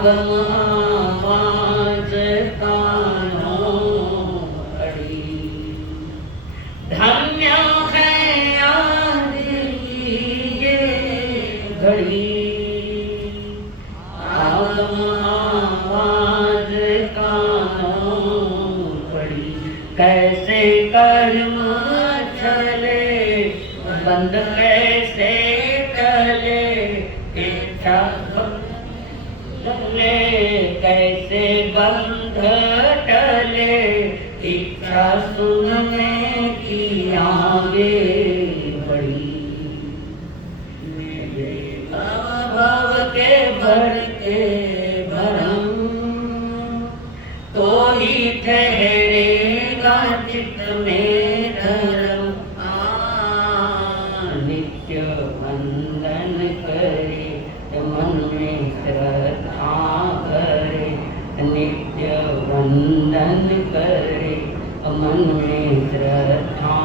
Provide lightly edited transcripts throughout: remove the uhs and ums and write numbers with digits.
आगम आवाज कानों अड़ी, धन्य है आज ये घड़ी, आगम आवाज कानों पड़ी, कैसे कर्म चले बंद कैसे टले, इच्छा टले कैसे बंध टले, इच्छा सुनने की आगे बढ़ी, भव के भरते भरम तो ही ठहरेगा चित्त में धर्म, नित्य वंदन करे मन में श्रद्धा करे, नित्य वंदन करे मन में श्रद्धा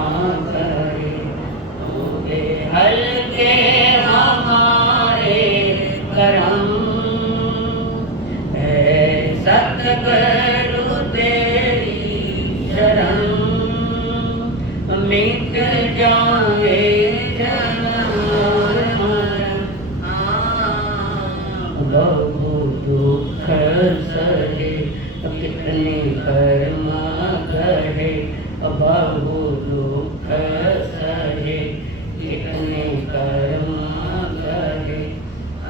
करे, होगे हल्के हमारे करम, है सतगुरु तेरी शरण, मिट जाए जन्म और मरण, बहु दुख सहे कितने कर्म गढ़े, बहु दुख सहे कितने कर्म गढ़े,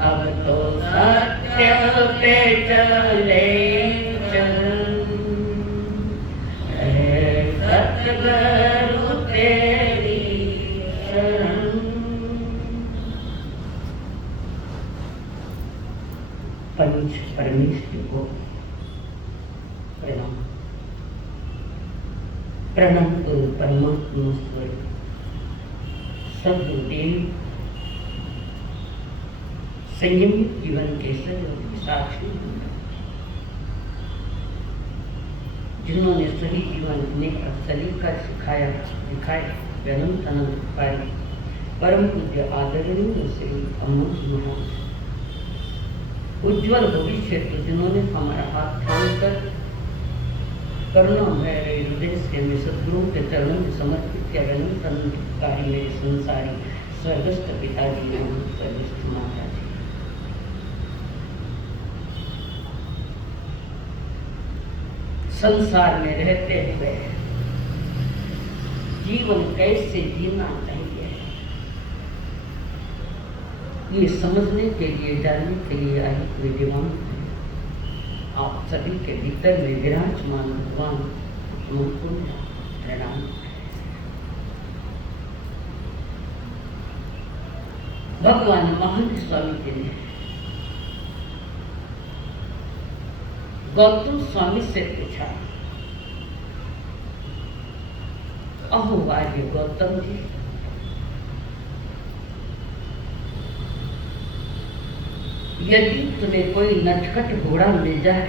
अब तो सत्य पे चले चरण, सतगुरु तेरी शरण। पंच परमेश्वर को प्रणाम, प्रणाम करो परमात्मा स्वरूप सब देव संयमित जीवन के सर्व साक्षी, जिन्होंने सही जीवन जीने का सलीका सिखाया दिखाया, अनंत अनंत पाए परम पूज्य आदरणीय श्री अमर महाराज, उज्ज्वल भविष्य को जिन्होंने हमारा हाथ थाम कर करुणा हृदय से हमें सद्गुरुओं के चरणों में समर्पित किया, अनंत अनंतकारी मेरे संसारी स्वर्गस्थ पिताजी एवं स्वर्गस्थ माता जी, संसार में रहते हुए जीवन कैसे जीना चाहिए ये समझने के लिए जानने के लिए आई विद्वान आप सभी के भीतर में विराजमान भगवान को प्रणाम। भगवान महान स्वामी जी ने गौतम स्वामी से पूछा, अहो आज गौतम जी, यदि तुम्हें कोई नटखट घोड़ा मिल जाए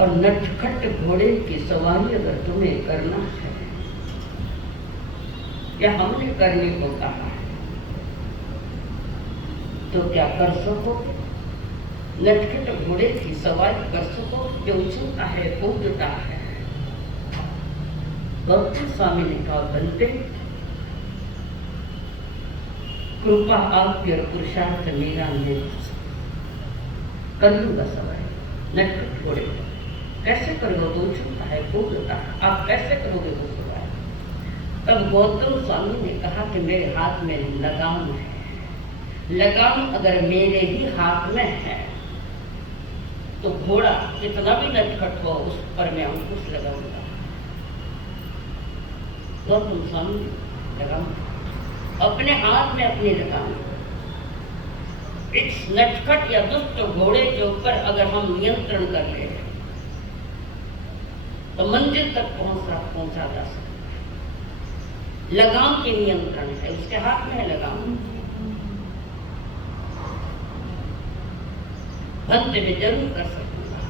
और नटखट घोड़े की सवारी अगर तुम्हें करना है या हमने करने को कहा है तो क्या कर सकोगे? नटखट घोड़े की सवारी कर सकोगे जो उछलता है कूदता है? गौतम स्वामी ने कहा, बनते कृपा आपकी और पुरुषार्थ मेरा नहीं कर लूंगा सवारी नटखट घोड़े, कैसे करोगे? तो उछलता है कूदता है, आप कैसे करोगे वो सवारी? तब गौतम स्वामी ने कहा कि मेरे हाथ में लगाम है, लगाम अगर मेरे ही हाथ में है तो घोड़ा कितना भी नटखट हो उस पर मैं अंकुश लगाऊंगा। गौतम स्वामी लगाम अपने हाथ में अपनी लगाम, इस नटखट या दुष्ट घोड़े के ऊपर अगर हम नियंत्रण कर ले तो मंजिल तक पहुंचा जा सकता। लगाम के नियंत्रण है, उसके हाथ में है लगाम, बंद में जरूर कर सकूंगा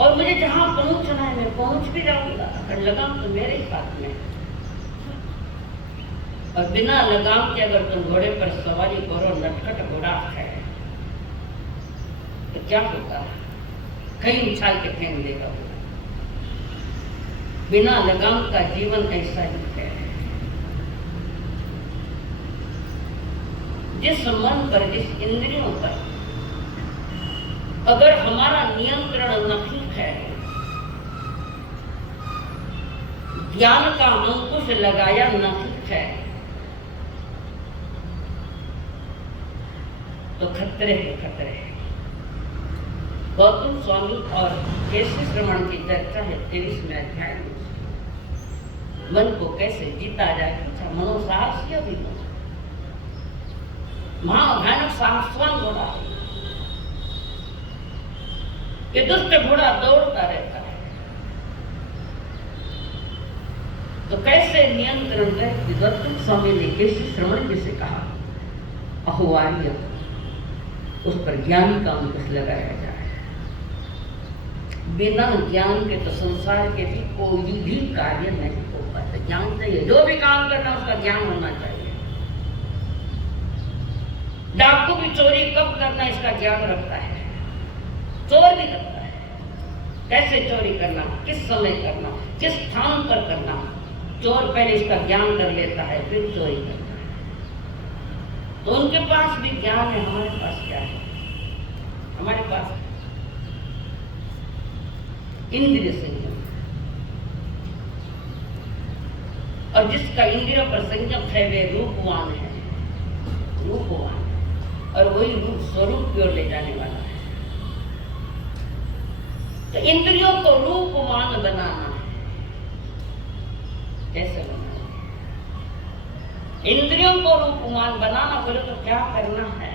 और मुझे जहां पहुंचना है मैं पहुंच भी जाऊंगा अगर लगाम तो मेरे ही हाथ में है। और बिना लगाम के अगर तुम घोड़े पर सवारी करो, नटखट घोड़ा है तो क्या होगा? कहीं उछाल के फेंक देगा वो। बिना लगाम का जीवन ऐसा ही है। जिस मन पर, जिस इंद्रियों पर अगर हमारा नियंत्रण नहीं है, ज्ञान का अंकुश लगाया नहीं है, तो खतरे हैं, खतरे हैं। गौतम स्वामी और केसी श्रवण की चर्चा है 23वें अध्याय में। मन को कैसे जीता जाए, अच्छा मनोसाहस्य भी हो, महाभयानक साहसवान घोड़ा, ये दुष्ट घोड़ा दौड़ता रहता है, तो कैसे नियंत्रण करें? गौतम स्वामी ने केसी श्रवण जी से कहा, अहुआर्य, उस पर ज्ञान का अंकुश लगाया जाए। बिना ज्ञान के तो संसार के भी कोई भी कार्य नहीं हो पाता। ज्ञान चाहिए, जो भी काम करना उसका ज्ञान होना चाहिए। डाकू भी चोरी कब करना इसका ज्ञान रखता है, चोर भी करता है, कैसे चोरी करना, किस समय करना, किस स्थान पर करना, चोर पहले इसका ज्ञान कर लेता है, फिर चोरी करता है। तो उनके पास भी ज्ञान है, हमारे पास क्या है? हमारे पास इंद्रिय संयम, और जिसका इंद्रियों पर संयम है वे रूपवान है, रूपवान, और वही रूप स्वरूप की ओर ले जाने वाला है। तो इंद्रियों को रूपवान बनाना है। कैसे बनाना है? इंद्रियों को रूपवान बनाना बोले तो क्या करना है?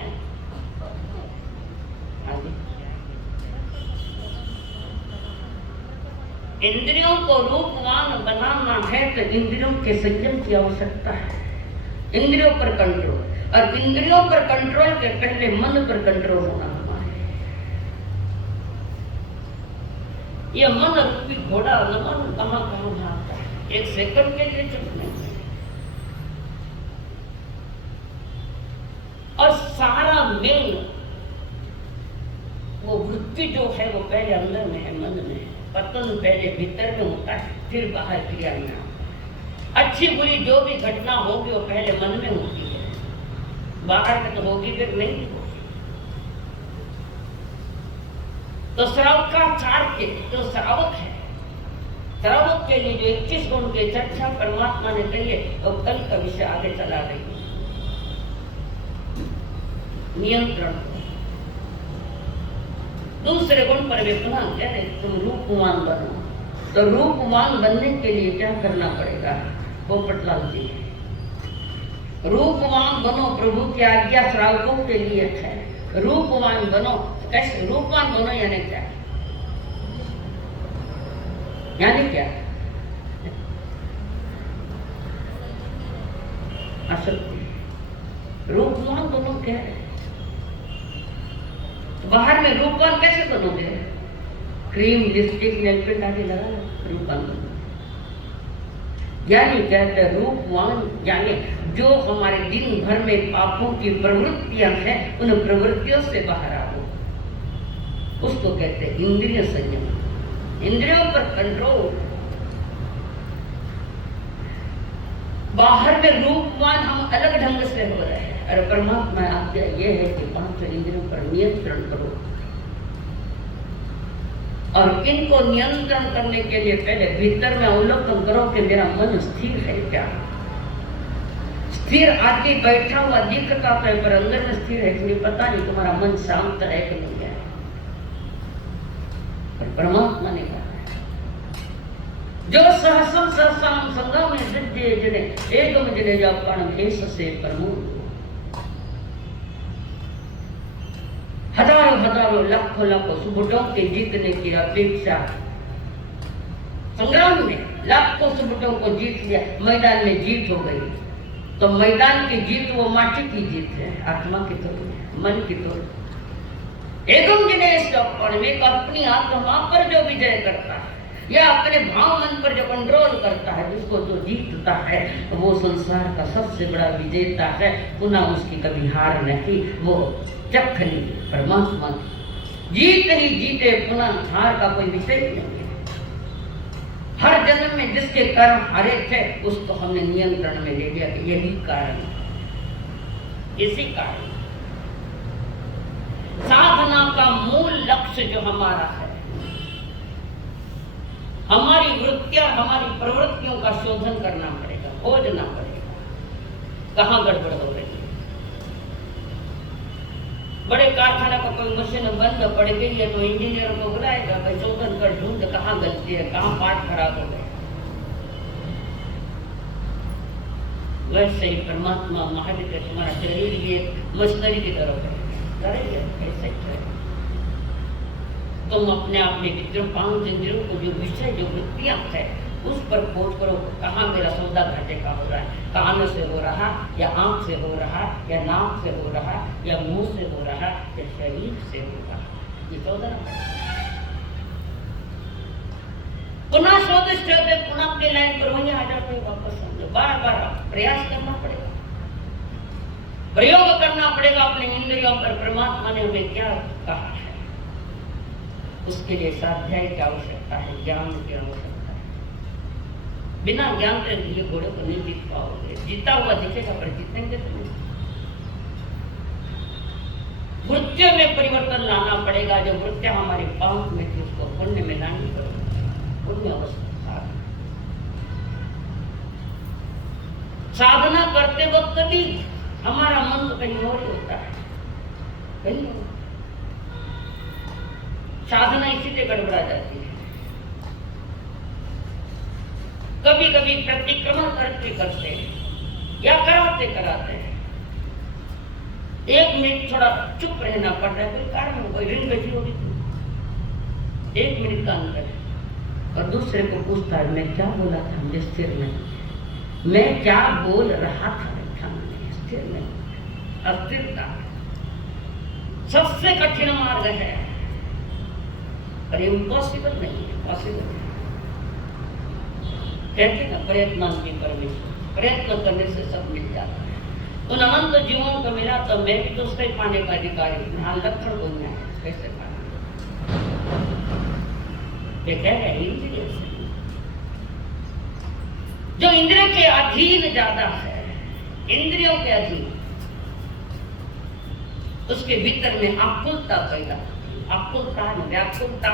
इंद्रियों को रूपवान बनाना है तो इंद्रियों के संयम की आवश्यकता है। इंद्रियों पर कंट्रोल, और इंद्रियों पर कंट्रोल के पहले मन पर कंट्रोल होना हमारे। ये मन रूपी घोड़ा मन कहाँ कहाँ भागता है, एक सेकंड के लिए चुप नहीं है। और सारा मेल, वो वृत्ति जो है वो पहले अंदर में है, मन में है। पतन पहले भीतर में होता है, फिर बाहर क्रिया में आता है। अच्छी बुरी जो भी घटना होगी वो पहले मन में होती है, बाहर में तो होगी फिर नहीं होगी। तो श्रावकाचार के जो श्रावक है, श्रावक के लिए जो 21 गुण के चर्चा परमात्मा ने कही है, वो कल का विषय आगे चला रही है। नियंत्रण दूसरे गुण पर वे पुनः कह रहे तुम रूपवान बनो। तो रूपवान बनने के लिए क्या करना पड़ेगा? पोपटलाल जी, रूपवान बनो, प्रभु की आज्ञा श्रावकों के लिए है। रूपवान बनो, कैसे रूपवान बनो? यानी क्या? यानी क्या? आसक्ति। रूपवान बनो क्या है? बाहर में रूपवान कैसे बनोगे? क्रीम, लिपस्टिक, नेल पेंट आदि लगा रूपवान बनो। यानी कहते हैं रूपवान यानी जो हमारे दिन भर में पापों की प्रवृत्तियां हैं, उन प्रवृत्तियों से बाहर आओ, उसको कहते हैं इंद्रिय संयम, इंद्रियों पर कंट्रोल। बाहर में रूपवान हम अलग ढंग से हो रहे हैं, और परमात्मा आज्ञा ये है कि 5 इंद्रियों पर नियंत्रण करो। और इनको नियंत्रण करने के लिए पहले भीतर में अवलोकन करो कि मेरा मन स्थिर है क्या? स्थिर आदमी बैठा हुआ दिखता है पर अंदर में स्थिर है कि नहीं पता नहीं, तुम्हारा मन शांत है कि नहीं है। पर परमात्मा ने कहा जो सहसम सहसाम संगम में सिद्धि जने एकम जने जापान भेष से प्रमोद। हजारों हजारों लाखों लाखों सुबुटों के जीतने की अपेक्षा संग्राम में लाखों सुबुटों को जीत लिया, मैदान में जीत हो गई। तो मैदान की जीत वो माटी की जीत है, आत्मा की तो मन की तो एकम जिनेश में अपनी आत्मा पर जो विजय करता है या अपने भाव मन पर जो कंट्रोल करता है, जिसको जो जीतता है वो संसार का सबसे बड़ा विजेता है। पुनः उसकी कभी हार नहीं, वो चखनी परमात्मा जीत ही जीते, पुनः हार का कोई विषय नहीं है। हर जन्म में जिसके कर्म हारे थे उसको हमने नियंत्रण में ले लिया कि यही कारण, इसी कारण साधना का मूल लक्ष्य जो हमारा है, हमारी वृत्तियां, हमारी प्रवृत्तियों का शोधन करना पड़ेगा, खोजना पड़ेगा कहां गड़बड़ हो रही है। बड़े कारखाना का कोई मशीन बंद पड़ गई है तो इंजीनियर को बुलाएगा, भाई शोधन कर, ढूंढ कहां गलती है, कहां पार्ट खराब हो गए। वैसे ही परमात्मा महावीर का तुम्हारा शरीर भी एक मशीनरी की तरफ है, करेंगे ऐसे करें। तुम अपने आप में विक्रम 5 इंद्रियों को जो विषय, जो वृत्तियां है उस पर खोज करो, कहाँ मेरा सौदा घाटे का हो रहा है, कान से हो रहा या आंख से हो रहा या नाक से हो रहा या मुंह से हो रहा या शरीर से हो रहा, ये सौदा। पुनः शोधिष्ठ होते, पुनः अपनी लाइन पर वही आ जाते, वापस समझो, बार बार प्रयास करना पड़ेगा, प्रयोग करना पड़ेगा अपने इंद्रियों पर। परमात्मा ने हमें क्या कहा है, उसके लिए स्वाध्याय की आवश्यकता है, ज्ञान की आवश्यकता है। बिना ज्ञान के ये घोड़े को नहीं जीत पाओगे, जीता हुआ दिखेगा पर जीतेंगे तो नहीं। वृत्तियों में परिवर्तन लाना पड़ेगा, जो वृत्तियां हमारी पाप में थी उसको पुण्य में लानी पड़ेगी, पुण्य अवस्था। साधना करते वक्त भी हमारा मन तो कहीं और ही होता है, कहीं और। साधना इसीलिए गड़बड़ा जाती है। कभी कभी प्रतिक्रमण करते करते या कराते कराते 1 मिनट थोड़ा चुप रहना पड़ रहा है, कोई कारण हो, कोई रिंग बजी होगी, 1 मिनट का अंतर है, और दूसरे को पूछता है मैं क्या बोला था, मुझे स्थिर नहीं, मैं क्या बोल रहा था, स्थिर नहीं। अस्थिरता सबसे कठिन मार्ग है, पर इम्पॉसिबल नहीं है, पॉसिबल है। कहते ना प्रयत्न की परमेश्वर, प्रयत्न करने से सब मिल जाता है। उन अनंत जीवों को मिला तो मैं भी तो उससे पाने का अधिकारी हूँ, हाँ लक्षण बोलना है, कैसे पाना, ये कह रहे हैं इंद्रिय से। जो इंद्रियों के अधीन ज्यादा है, इंद्रियों के अधीन, उसके भीतर में आकुलता पैदा, आकुलता व्याकुलता,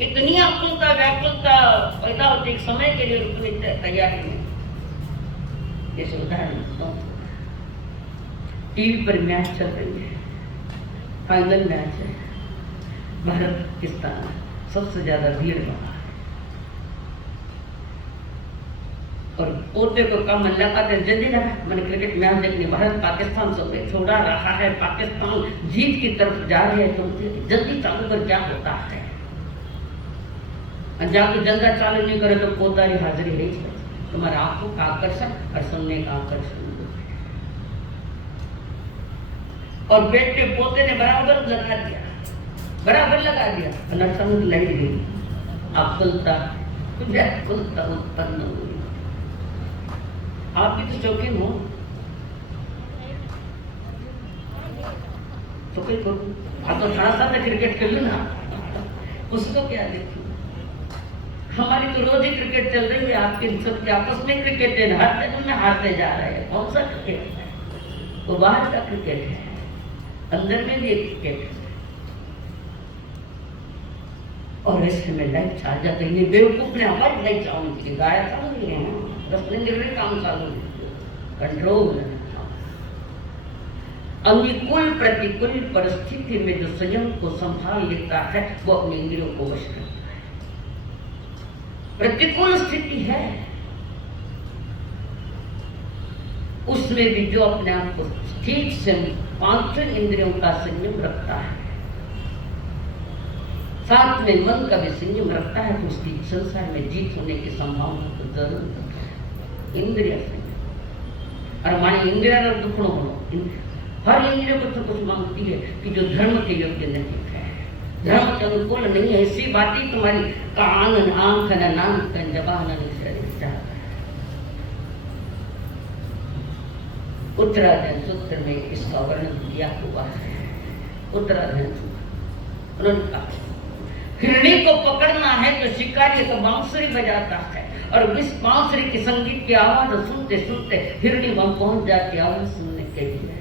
इतनी आकुलता व्याकुलता पैदा होती, एक समय के लिए रुकने तैयारी में। जैसे उदाहरण, टीवी पर मैच चल रही है, फाइनल मैच है, भारत पाकिस्तान, सबसे ज्यादा भीड़ वहां है, और पोते को कहा मन लगा जल्दी लगा, मैंने क्रिकेट मैच देखने, भारत पाकिस्तान सब छोड़ा रहा है, पाकिस्तान जीत की तरफ जा रहे हैं, तुम जल्दी चालू कर, क्या होता है। जब जल्दा चालू नहीं करे तो पोतारी हाजिरी नहीं है, तुम्हारे आंखों का आकर्षण और सुनने का आकर्षण, और बेटे पोते ने बराबर लगा दिया, बराबर लगा दिया, नरसंग लड़ गई, आकुलता व्याकुलता उत्पन्न हुई। आप भी तो शौकीन हो, तो कोई करो, आप तो साथ साथ क्रिकेट खेल लो ना, उसको क्या देखो। हमारी तो रोज ही क्रिकेट चल रही है, आपके सबके आपस में क्रिकेट है, हारते दिन में हारते जा रहे हैं। कौन सा क्रिकेट है, वो बाहर का क्रिकेट है, अंदर में भी एक क्रिकेट है। और ऐसे में लाइट छा जाता है, ये बेवकूफ ने हमारी लाइट चालू की, गाया चालू नहीं है, रसलिंग काम चालू कंट्रोल। अनुकूल प्रतिकूल परिस्थिति में जो संयम को संभाल लेता है वो अपने इंद्रियों को वश करता है। प्रतिकूल स्थिति है उसमें भी जो अपने आप को ठीक से 5 इंद्रियों का संयम रखता है, साथ में मन का भी संयम रखता है, तो उसकी संसार में जीत होने की संभावना तो जरूर है। इंद्रिय संयम, और माने इंद्रिया दुखड़ो बोलो, हर इंद्रिय को तो कुछ मांगती है कि जो धर्म के योग्य नहीं है, धर्म के अनुकूल नहीं है, ऐसी बात ही तुम्हारी कानन आंखन नांकन जबानन शरीर उत्तराधन सूत्र में इसका वर्णन दिया हुआ है। उत्तराधन सूत्र उन्होंने कहा हिरणी को पकड़ना है तो शिकारी तो बांसुरी बजाता है और इस बांसुरी की संगीत की आवाज सुनते सुनते हिरणी वहां पहुंच जाती आवाज सुनने के लिए।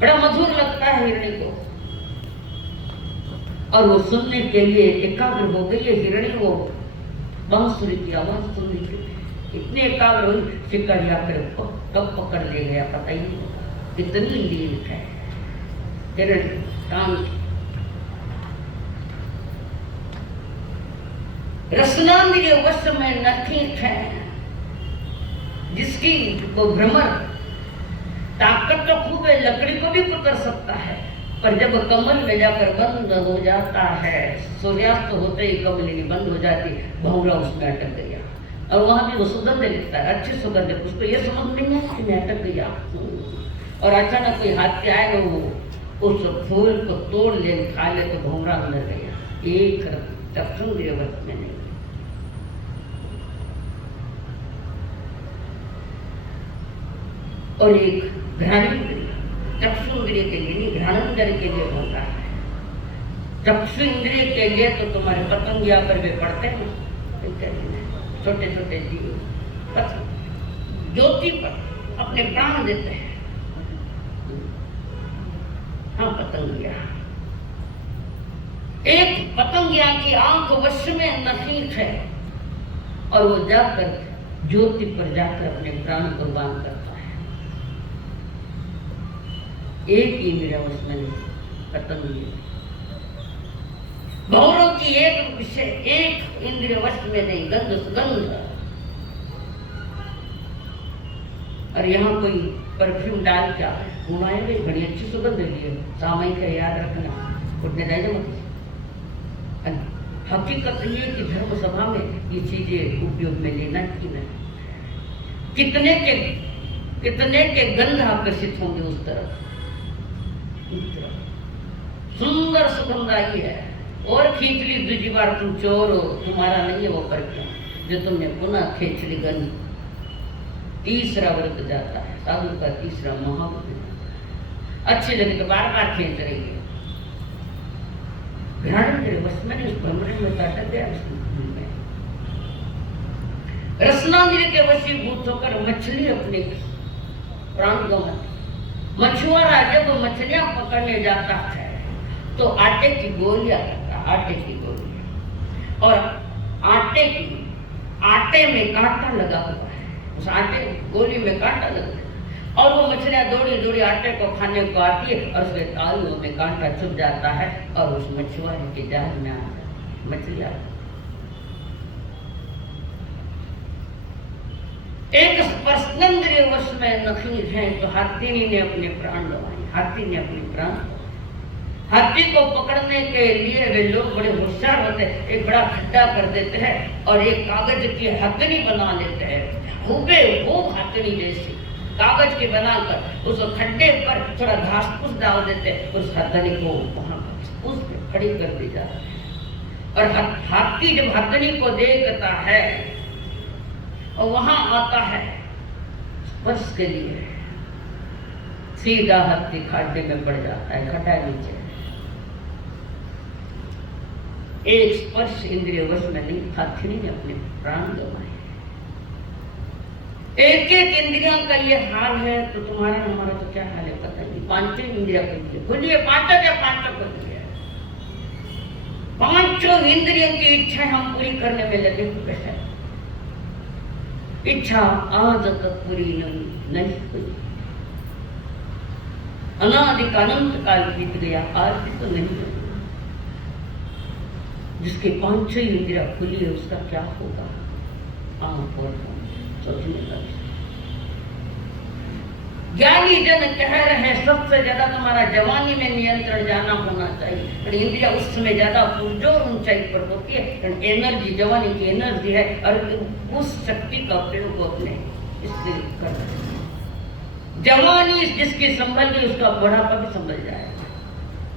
बड़ा मधुर लगता है हिरणी को और वो सुनने के लिए एकाग्र हो गई है हिरणी। वो बांसुरी की आवाज सुनने के लिए इतने एकाग्र हुई शिकारी आकर कब पकड़ ले गया पता ही नहीं होगा। इतनी लीन है हिरणी कान की। रसनांद्रिय वश में नखीक है जिसकी वो भ्रमर ताकत तो खूब है, लकड़ी को भी कुतर सकता है, पर जब कमल में जाकर बंद हो जाता है, सूर्यास्त होते ही कमलिनी बंद हो जाती, भौरा उसमें अटक गया। और वहां भी वो सुगंध लिखता है, अच्छी सुगंध है, उसको ये समझ नहीं है कि मैं अटक गया। और अचानक कोई हाथ के आए वो उस फूल को तोड़ ले खा ले तो भौरा अंदर गया। एक चक्षुंद्रिय वश में नहीं। और एक घ्राणेन्द्रिय चक्षुंद्रिय के लिए नहीं, घ्राणेन्द्रिय के लिए होता है। चक्षुंद्रिय के लिए तो तुम्हारे पतंग आकर वे पड़ते हैं, छोटे छोटे जीव पतंग ज्योति पर अपने प्राण देते हैं। हाँ पतंगिया, एक पतंगिया की आंख वश में नखीक है और वो जाकर ज्योति पर जाकर अपने प्राण कुर्बान करता है। एक इंद्रिय वश में नहीं, पतंगिया भौरों की एक विषय एक इंद्रिय वश में नहीं, गंध सुगंध। और यहाँ कोई परफ्यूम डाल क्या घुमाएंगे, बड़ी अच्छी सुगंध है, सामयिक है, याद रखना, उठने जाए मत। हकीकत ये कि धर्म सभा में ये चीजें उपयोग में लेना कि नहीं। कितने के गंध आकर्षित होंगे उस तरफ। सुंदर सुगंध आई है और खींच ली दूसरी बार, तुम चोर हो, तुम्हारा नहीं है वो परफ्यूम जो तुमने पुनः खींच ली गंध। तीसरा वर्ग जाता है, साधु का तीसरा महावर्ग। अच्छी लगी तो बार बार खींच रही है। घ्राणेन्द्रिय वश में उस भ्रमरे में अटक गया। रसनांद्रिय के वशीभूत होकर मछली अपने प्राण गंवाती। मछुआरा जब मछलियां पकड़ने जाता है तो आटे की गोलियां करता, आटे की गोलियां, और आटे में कांटा लगा हुआ है, उस आटे गोली में कांटा लगा है और वो मछलियां दौड़ी दौड़ी आटे को खाने को आती है और उसके तालुओं में कांटा चुभ जाता है और उस मछुआरे के जाल में आ जाती मछलियां। एक स्पर्शेंद्रिय वश में नखीर है तो हाथी ने अपने प्राण गंवाए। हाथी ने अपने प्राण, हाथी को पकड़ने के लिए वे लोग बड़े होशियार होते हैं, एक बड़ा खड्डा कर देते हैं और एक कागज की हथनी बना लेते हैं, हूबेहूब हथनी जैसी कागज के बनाकर उस खड्डे पर थोड़ा घास फूस डाल देते हैं, उस हथनी को वहां उस पे खड़ी कर दी जाती है। और हाथी जब हथनी को देखता है और वहां आता है स्पर्श के लिए, सीधा हाथी खाड्डे में पड़ जाता है, खड्डा नीचे। एक स्पर्श इंद्रिय वश में नहीं, हाथी ने अपने प्राण गंवाए। एक एक इंद्रियों का ये हाल है तो तुम्हारा हमारा तो क्या हाल है पता नहीं। पांचों इंद्रिया खुलिए, पांचों क्या पांचों खुलिए, पांचों इंद्रियों की इच्छा हम पूरी करने में लगे हुए हैं। इच्छा आज तक पूरी नहीं हुई, अनादि का अनंत काल बीत गया, आज भी तो नहीं हुई। जिसके पांचों इंद्रिया खुली है उसका क्या होगा? सोचने लगे। ज्ञानी जन कह रहे हैं सबसे ज्यादा तुम्हारा जवानी में नियंत्रण जाना होना चाहिए, पर इंद्रिया उस समय ज्यादा पुरजोर ऊंचाई पर होती है। एनर्जी जवानी की एनर्जी है और उस शक्ति का प्रयोग अपने इसलिए कर रहे हैं। जवानी जिसकी संभल गई उसका बुढ़ापा भी संभल जाएगा।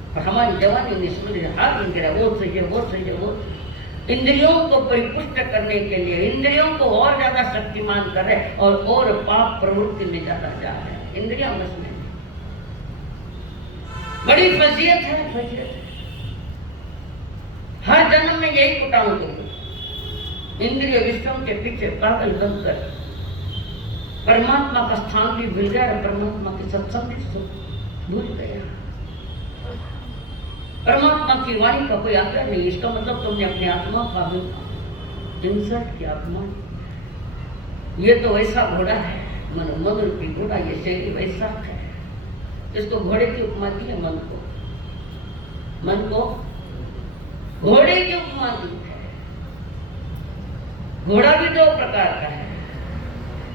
और हमारी जवानी में समझ हाथ नहीं गिरा, वो सही है, वो सही है, वो इंद्रियों को परिपुष्ट करने के लिए इंद्रियों को और ज्यादा शक्तिमान कर रहे और पाप प्रवृत्ति में ज्यादा जा रहे हैं। इंद्रियां बस में बड़ी फजीयत है, फजीयत है। हर जन्म में यही कुटाऊ करो, इंद्रिय विषयों के पीछे पागल बनकर परमात्मा का स्थान भी भूल गया और परमात्मा के सत्संग भी भूल गया। परमात्मा की वाणी का कोई आदर नहीं, इसका मतलब तुमने अपने आत्मा का भी इंसल्ट किया। अपमान, ये तो वैसा घोड़ा है, मन रूपी घोड़ा, ये शरीर वैसा है। इसको घोड़े की उपमा दी है, मन को घोड़े की उपमा दी है। घोड़ा भी दो प्रकार का है,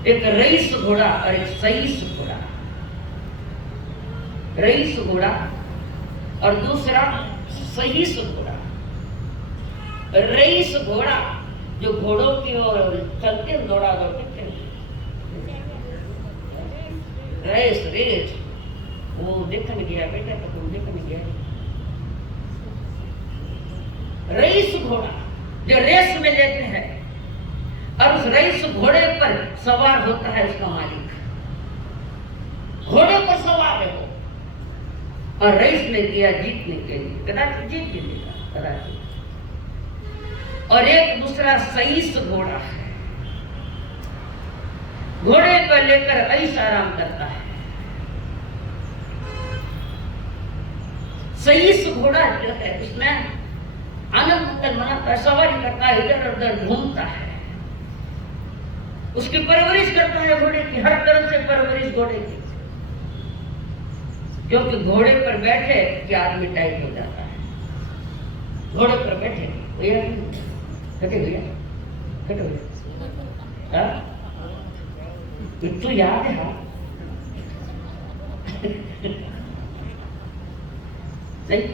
एक रईस घोड़ा और एक सईस घोड़ा। रईस घोड़ा और दूसरा सईस घोड़ा। रईस घोड़ा जो घोड़ों की ओर चलते दौड़ा दौड़ते रेस रेस, वो देखने गया बेटा, तो तुम देखने गया। रईस घोड़ा जो रेस में लेते हैं और उस रईस घोड़े पर सवार होता है उसका मालिक, घोड़े पर सवार है वो, और रेस ने दिया जीतने के लिए, कदाचित जीत भी लेगा, कदाचित। और एक दूसरा सईस घोड़ा है, घोड़े को लेकर ऐश आराम करता है। सईस घोड़ा जो है उसमें आनंद मनाता है, सवारी करता है, इधर उधर घूमता है, उसकी परवरिश करता है घोड़े की, हर तरह से परवरिश घोड़े की। क्योंकि घोड़े पर बैठे कि आदमी टाइट हो जाता है, घोड़े पर बैठे कटे भैया, कटे भैया, तो याद है नहीं?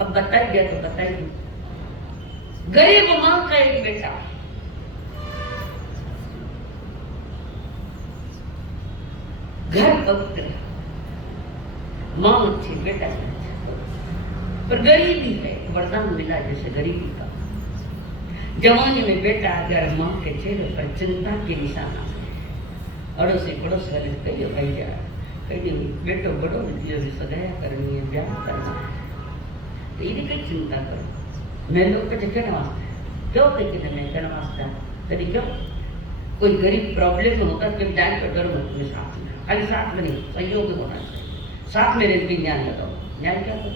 अब बताइए तो बताइए। गरीब मां का एक बेटा, घर पवित्र, मां अच्छी, बेटा पर गरीबी है, वरदान मिला जैसे गरीबी का। जवानी में बेटा अगर मां के चेहरे पर चिंता के निशान अड़ोसी पड़ोस वाले कहिए भैया, कहिए बेटो बड़ो जी सगाया करनी है, ब्याह करना है, तो ये कई चिंता करो। मैं लोग कहते वास्ते क्यों कहते मैं कहना वास्ते कभी क्यों कोई गरीब प्रॉब्लम होता है कि जान कर करो अपने साथ में, खाली साथ में नहीं, सहयोग होना चाहिए, साथ में रहकर न्याय लगाओ। न्याय क्या करो?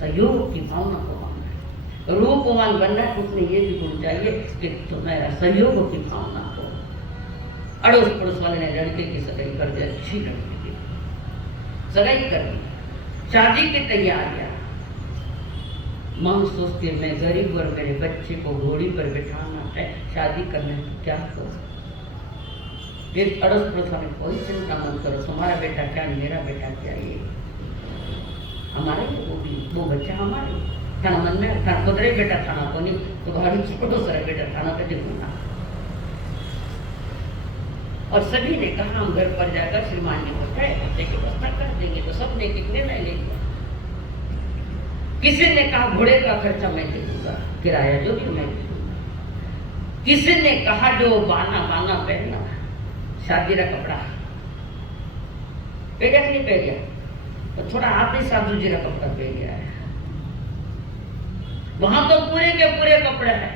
सहयोग की भावना को मानना, रूपवान बनना है, उसमें ये भी गुण चाहिए कि तुम्हारा सहयोग की भावना को। अड़ोस पड़ोस वाले ने लड़के की सगाई कर दी, अच्छी लड़की की सगाई कर दी, शादी की तैयारियां। मां सोचती है मैं गरीब और मेरे बच्चे को घोड़ी पर बिठाना है, शादी करने की क्या करो? फिर अड़ोस पड़ोस वाले कोई चिंता मत करो, तुम्हारा बेटा क्या मेरा बेटा क्या, ये हमारे वो बच्चा हमारे थाना मन में था, खुदरे बेटा थाना को नहीं तो घर पड़ोस बेटा थाना का देखूंगा। और सभी ने कहा हम घर पर जाकर श्रीमान जी को बच्चे की व्यवस्था कर देंगे, तो सबने कितने नहीं ले लिया। किसी ने कहा घोड़े का खर्चा मैं दे दूंगा, किराया जो भी मैं दे दूंगा। किसी ने कहा जो बाना पहनना, शादी का कपड़ा पहन नहीं पहन गया, तो थोड़ा आप ही साधु जी का कपड़ा पहन गया है। वहां तो पूरे के पूरे कपड़े हैं,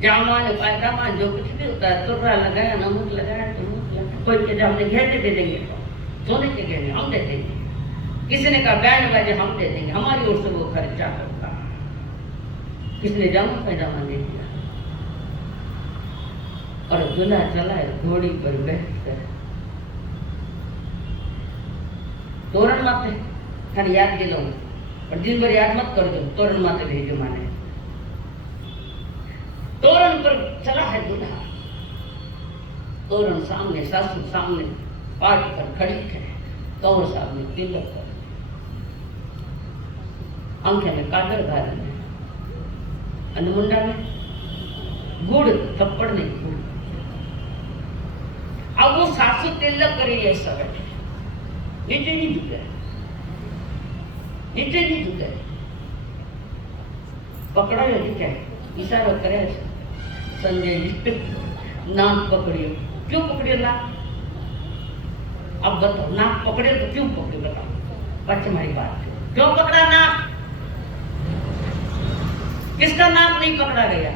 जामान पायजामा जो कुछ भी होता है, तुर्रा लगाया, नमक लगाया, कोई के हमने गहने दे देंगे, सोने के गहने हम दे देंगे। किसी ने कहा बैंड बाजे हम दे देंगे, हमारी ओर से वो खर्चा होगा। किसी ने जामा पैजामा दे दिया और दूल्हा चला है घोड़ी पर बैठकर। तोरण माते खाली याद दिलो और दिन भर याद मत कर दो, तोरण माते भेजो माने। तोरण पर चला है दूल्हा, तोरण सामने, सासू सामने पाट पर खड़ी है, कौर सामने तिलक पर, आंखें में काजल गाली है, अनुमुंडा में गुड़ थप्पड़ नहीं गुड़। अब वो सासू तिलक करी है, सब नीचे नहीं झुके, नीचे नहीं झुके, पकड़ा यदि क्या इशारा करे संजय जी नाक पकड़ियो, क्यों पकड़ियो नाक? अब बताओ, नाक पकड़े तो क्यों पकड़े बताओ? बच्चे हमारी बात क्यों पकड़ा नाक? किसका नाक नहीं पकड़ा गया?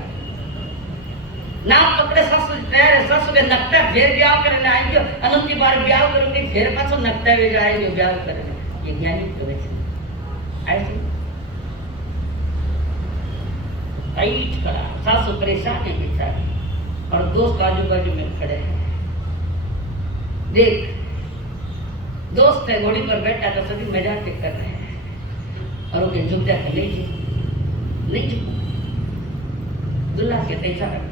नाक पकड़े सस के नकटा फिर ब्याह करने आएंगे, अनंत बार ब्याह करोगे फिर पास नकटा वे जाएंगे ब्याह करने। ये ज्ञानी तो वैसे ऐसे टाइट खड़ा, सासू परेशान है बेचारी और दोस्त आजू बाजू में खड़े हैं। देख दोस्त है घोड़ी पर बैठा तो सभी मजाक कर रहे हैं और उनके झुक जाकर नहीं झुक दुल्हा के कैसा कर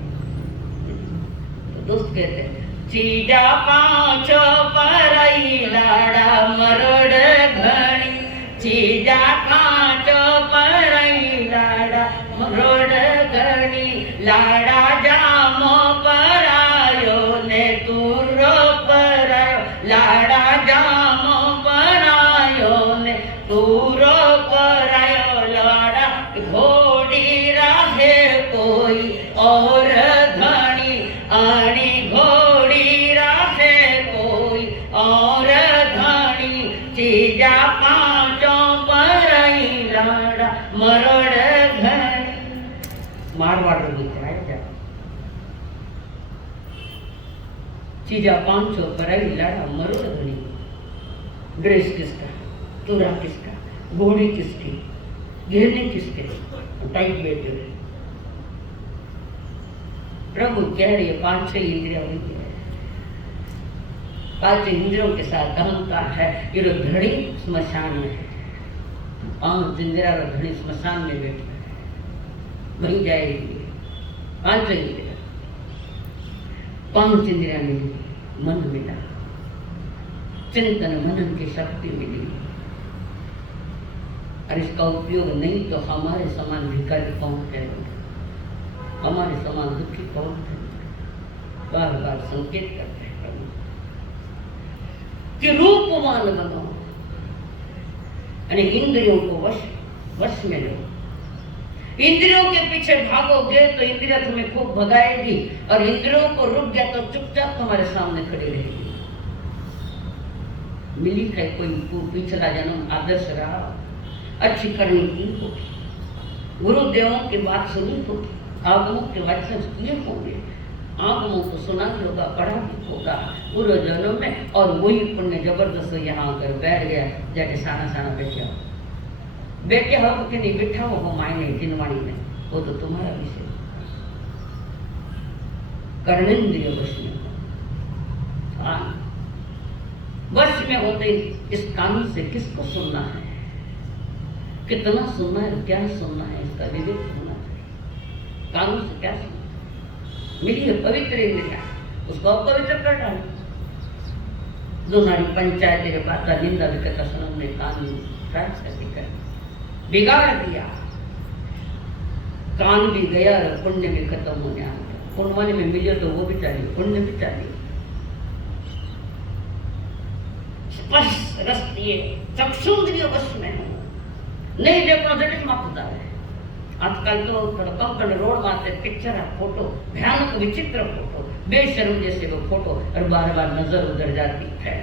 तो दोस्त कहते चीजा पांचो परई लाड़ा मरोड़ घड़ी, चीजा पांचो परई लाड़ा मरोड़ घड़ी, लाड़ा जामो परायो ने तूरो परायो, लाड़ा जामो परायो ने तूरो परायो, लाड़ा घोड़ी राहे कोई और धनी, आनी घोड़ी राहे कोई और धनी, चीजा पांचों परई लाड़ा मरोड़ घड़ी। मारवाड़ गीत है चीजा पांचों परई लाड़ा मरोड़ घड़ी। ड्रेस किसका, तुरा किसका, घोड़ी किसकी, घेरने किसके, टाइट बैठे। प्रभु कह रही है पांच छह इंद्रिया हुई है, पांच इंद्रियों के साथ अहंकार है, ये धड़ी स्मशान में है। पांच इंद्रिया धड़ी स्मशान में बैठा है, वहीं जाएगी। पांच इंद्रिया, पांच इंद्रिया मिली, मन मिला, चिंतन मनन की शक्ति मिली, और इसका उपयोग नहीं तो हमारे समान भिखारी कौन करेगा, हमारे समान दुखी कौन करेगा। बार बार संकेत करते हैं प्रभु कि रूपमान बनो, यानी इंद्रियों को वश में लो। इंद्रियों के पीछे भागोगे तो इंद्रिया तुम्हें खूब भगाएगी, और इंद्रियों को रुक गया तो चुपचाप तुम्हारे सामने खड़ी रहेगी। मिली है कोई पिछला जन्म आदर्श रहा, अच्छी करनी की होगी, गुरुदेवों की बात सुनी होगी, आगमों के वचन किए होंगे, आगमों को सुना भी होगा, पढ़ा भी होगा पूर्व जन्म में, और वही पुण्य जबरदस्त यहाँ आकर बैठ गया। जाके साना साना बैठे हो कि नहीं बैठा हो मायने जिनवाणी में, वो तो तुम्हारा विषय। कर्णेंद्रिय वश में वश में होते इस कानून से किसको सुनना है, कितना सुनना है, क्या सुनना है, इसका विवेक होना चाहिए। कानून से क्या सुनना मिली है पवित्र इंद्रिया, उसको अपवित्र कर डालो। दो नारी पंचायत तेरे बाता निंदा विकता सनम ने कानून कर बिगाड़ दिया, कान भी गया और पुण्य भी खत्म हो गया। पुण्य में मिले तो वो भी चाहिए, पुण्य भी चाहिए। स्पर्श रस दिए चक्षुंद्रिय वश में हो, नहीं देखो जटिल मत होता है। आजकल तो कंकड़ रोड मारते पिक्चर है, फोटो भयानक विचित्र फोटो, बेशर्म जैसे वो फोटो, और बार बार नजर उधर जाती है।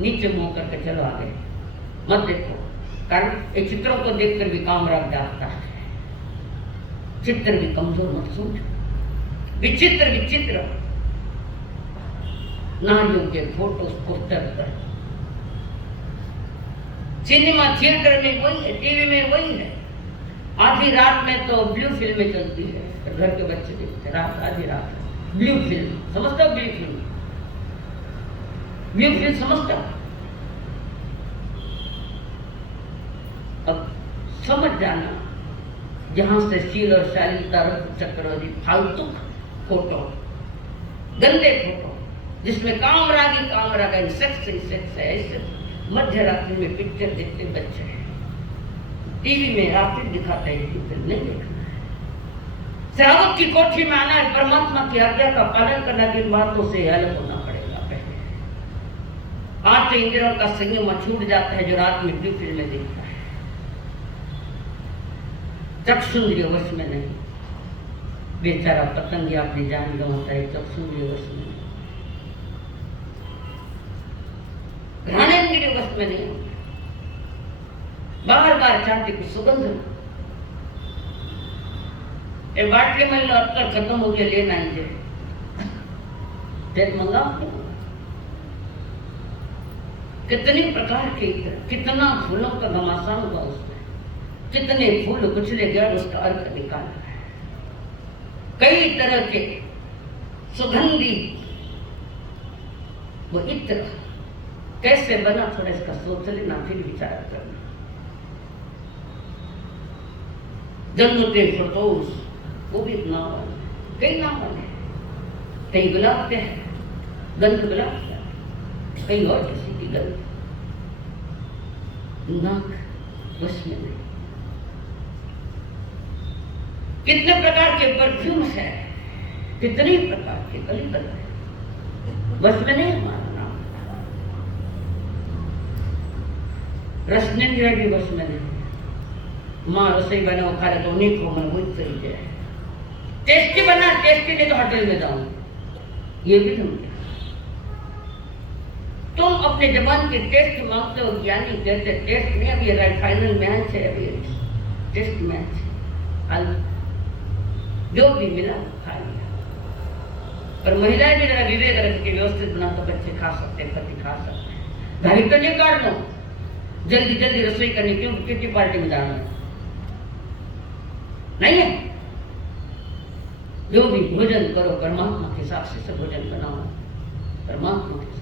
नीचे मुंह करके चलो आगे मत देखो, कारण ये चित्रों को देखकर भी काम रख जाता है। चित्र भी कमजोर मत समझो, विचित्र विचित्र नारियों के फोटो पोस्टर पर, सिनेमा थिएटर में वही है, टीवी में वही है। आधी रात में तो ब्लू फिल्में चलती है, घर के बच्चे देखते रात आधी रात ब्लू फिल्म, समझता ब्लू फिल्म, ब्लू फिल्म समझता। अब समझ जाना, जहां से शील और शालीनता रक्त चक्रवर्ती फालतू फोटो, गंदे फोटो जिसमें कामरागी सेक्स है, ऐसे मध्य रात्रि में पिक्चर देखते बच्चे हैं, टीवी में रात्रि दिखाते हैं, फिल्म नहीं देखना है। श्रावक की कोठी में आना है, परमात्मा की आज्ञा का पालन करना, की बातों से अलग होना पड़ेगा। पहले आज तो इंद्रियों का संयम छूट जाता है जो रात में ब्लू फिल्म देखता है। चक्षुंद्रिय वश में नहीं। बेचारा पतंग अपनी जान गंवाता है चक्षुंद्रिय वश में, घ्राणेन्द्रिय वश में नहीं। बार बार चाहती कुछ सुगंध, ये बाटली में लो अत्तर खत्म हो गया, लेना ही देख मंगाओ क्यों? कितनी प्रकार के इत्र, कितना फूलों का घमासान हुआ उसमें, कितने फूल कुचले गया उसका अर्थ निकाला है। कई तरह के सुगंधी वो इत्र कैसे बना, थोड़ा इसका सोच लेना, फिर विचार करना। जन्मते फटोस, वो भी नाम है, कई नाम है, कई गुलाब के हैं, गंध गुलाब का, कई और किसी की गंध, नाक वश में नहीं। कितने प्रकार के परफ्यूम है, कितने प्रकार के कलिकल है, वश में नहीं हमारा नाम। रसनेन्द्रिय भी वश में नहीं। माँ रसोई बना खा रहे तो उन्हीं को मन बहुत सही है, टेस्टी बना, टेस्टी नहीं तो होटल में जाऊं, ये भी तुम अपने जबान के टेस्ट मांगते हो, ज्ञानी कहते टेस्ट नहीं, अभी फाइनल मैच है, अभी टेस्ट मैच है, जो भी मिला खा लिया। पर महिलाएं भी जरा विवेक रख के व्यवस्थित बना तो बच्चे खा सकते हैं, पति खा सकते हैं। घाई तो नहीं काट लो, जल्दी जल्दी रसोई करनी, क्यों कितनी पार्टी में जाना नहीं है। जो भी भोजन करो परमात्मा के साक्षी से भोजन बनाओ, परमात्मा के साथ।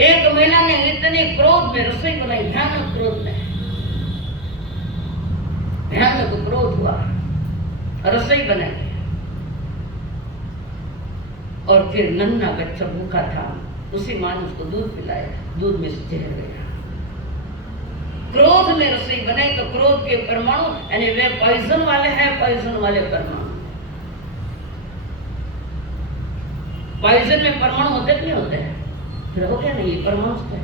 एक महिला ने इतने क्रोध में रसोई बनाई, भयानक क्रोध में, भयानक क्रोध हुआ, रसोई बनाई और फिर नन्हा बच्चा भूखा था, उसी मां ने उसको दूध पिलाया, दूध में से जहर गया। क्रोध में रसोई बनाई तो क्रोध के परमाणु यानी वे पॉइजन वाले हैं, पॉइजन वाले परमाणु। पॉइजन में परमाणु होते नहीं होते हैं, फिर हो गया नहीं, परमाणु है,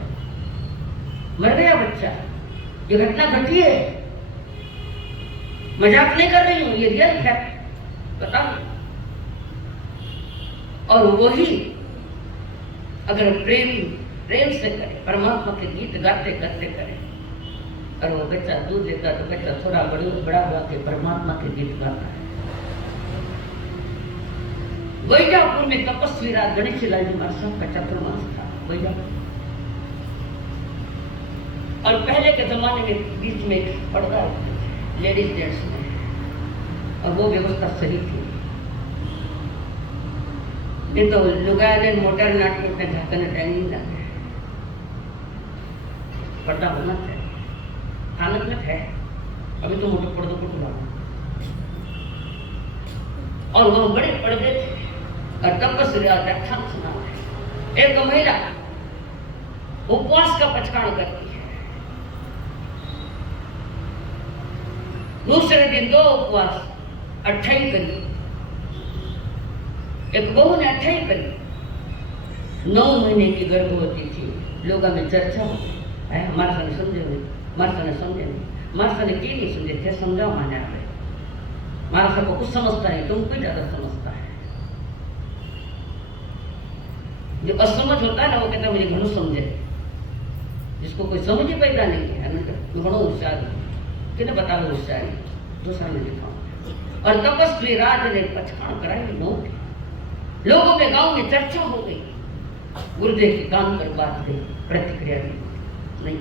मर गया बच्चा। ये घटना घटी है, मजाक नहीं कर रही हूं, ये रियल फैक्ट बता। और वही अगर प्रेम से करे, परमात्मा के गीत गाते गाते करे, और वो बच्चा दूध लेता तो बच्चा थोड़ा बड़ा हुआ के परमात्मा के गीत गाता है। वैजापुर में तपस्वी राज गणेश लाल जी महाराज का चतुर्मास था वैजापुर, और पहले के जमाने में बीच में एक पर्दा लेडीज जेंट्स में, और वो व्यवस्था सही थी। नहीं तो लुगाए मोटर नाटक में झाकने टाइम नहीं जाते, पर्दा होना चाहिए। हालत में है अभी तो मोटे पर्दों को बुला, और वह बड़े पर्दे थे, और तपस्वी व्याख्यान सुना है। एक महिला उपवास का पचकाण करती है, दूसरे दिन 2 उपवास, 28 करी, एक बहू ने 28 करी, 9 महीने की गर्भवती थी। लोगों में चर्चा होती है, हमारे सामने समझे नहीं, हमारे सामने समझे नहीं, हमारे सामने की नहीं समझे थे, समझाओ माने आप, हमारा सबको कुछ समझता नहीं, तुमको ज्यादा समझता है। जो असमझ होता है ना, वो कहता है मुझे घणो समझे, जिसको कोई समझ ही पैदा नहीं है, घणो होशियार किने बता लो होशियारी, दूसरा में दिखाऊं। और तपस्वी राज ने पचकाण कराई, लोगों में गांव में चर्चा हो गई, गुरुदेव के कान पर बात गई, प्रतिक्रिया नहीं।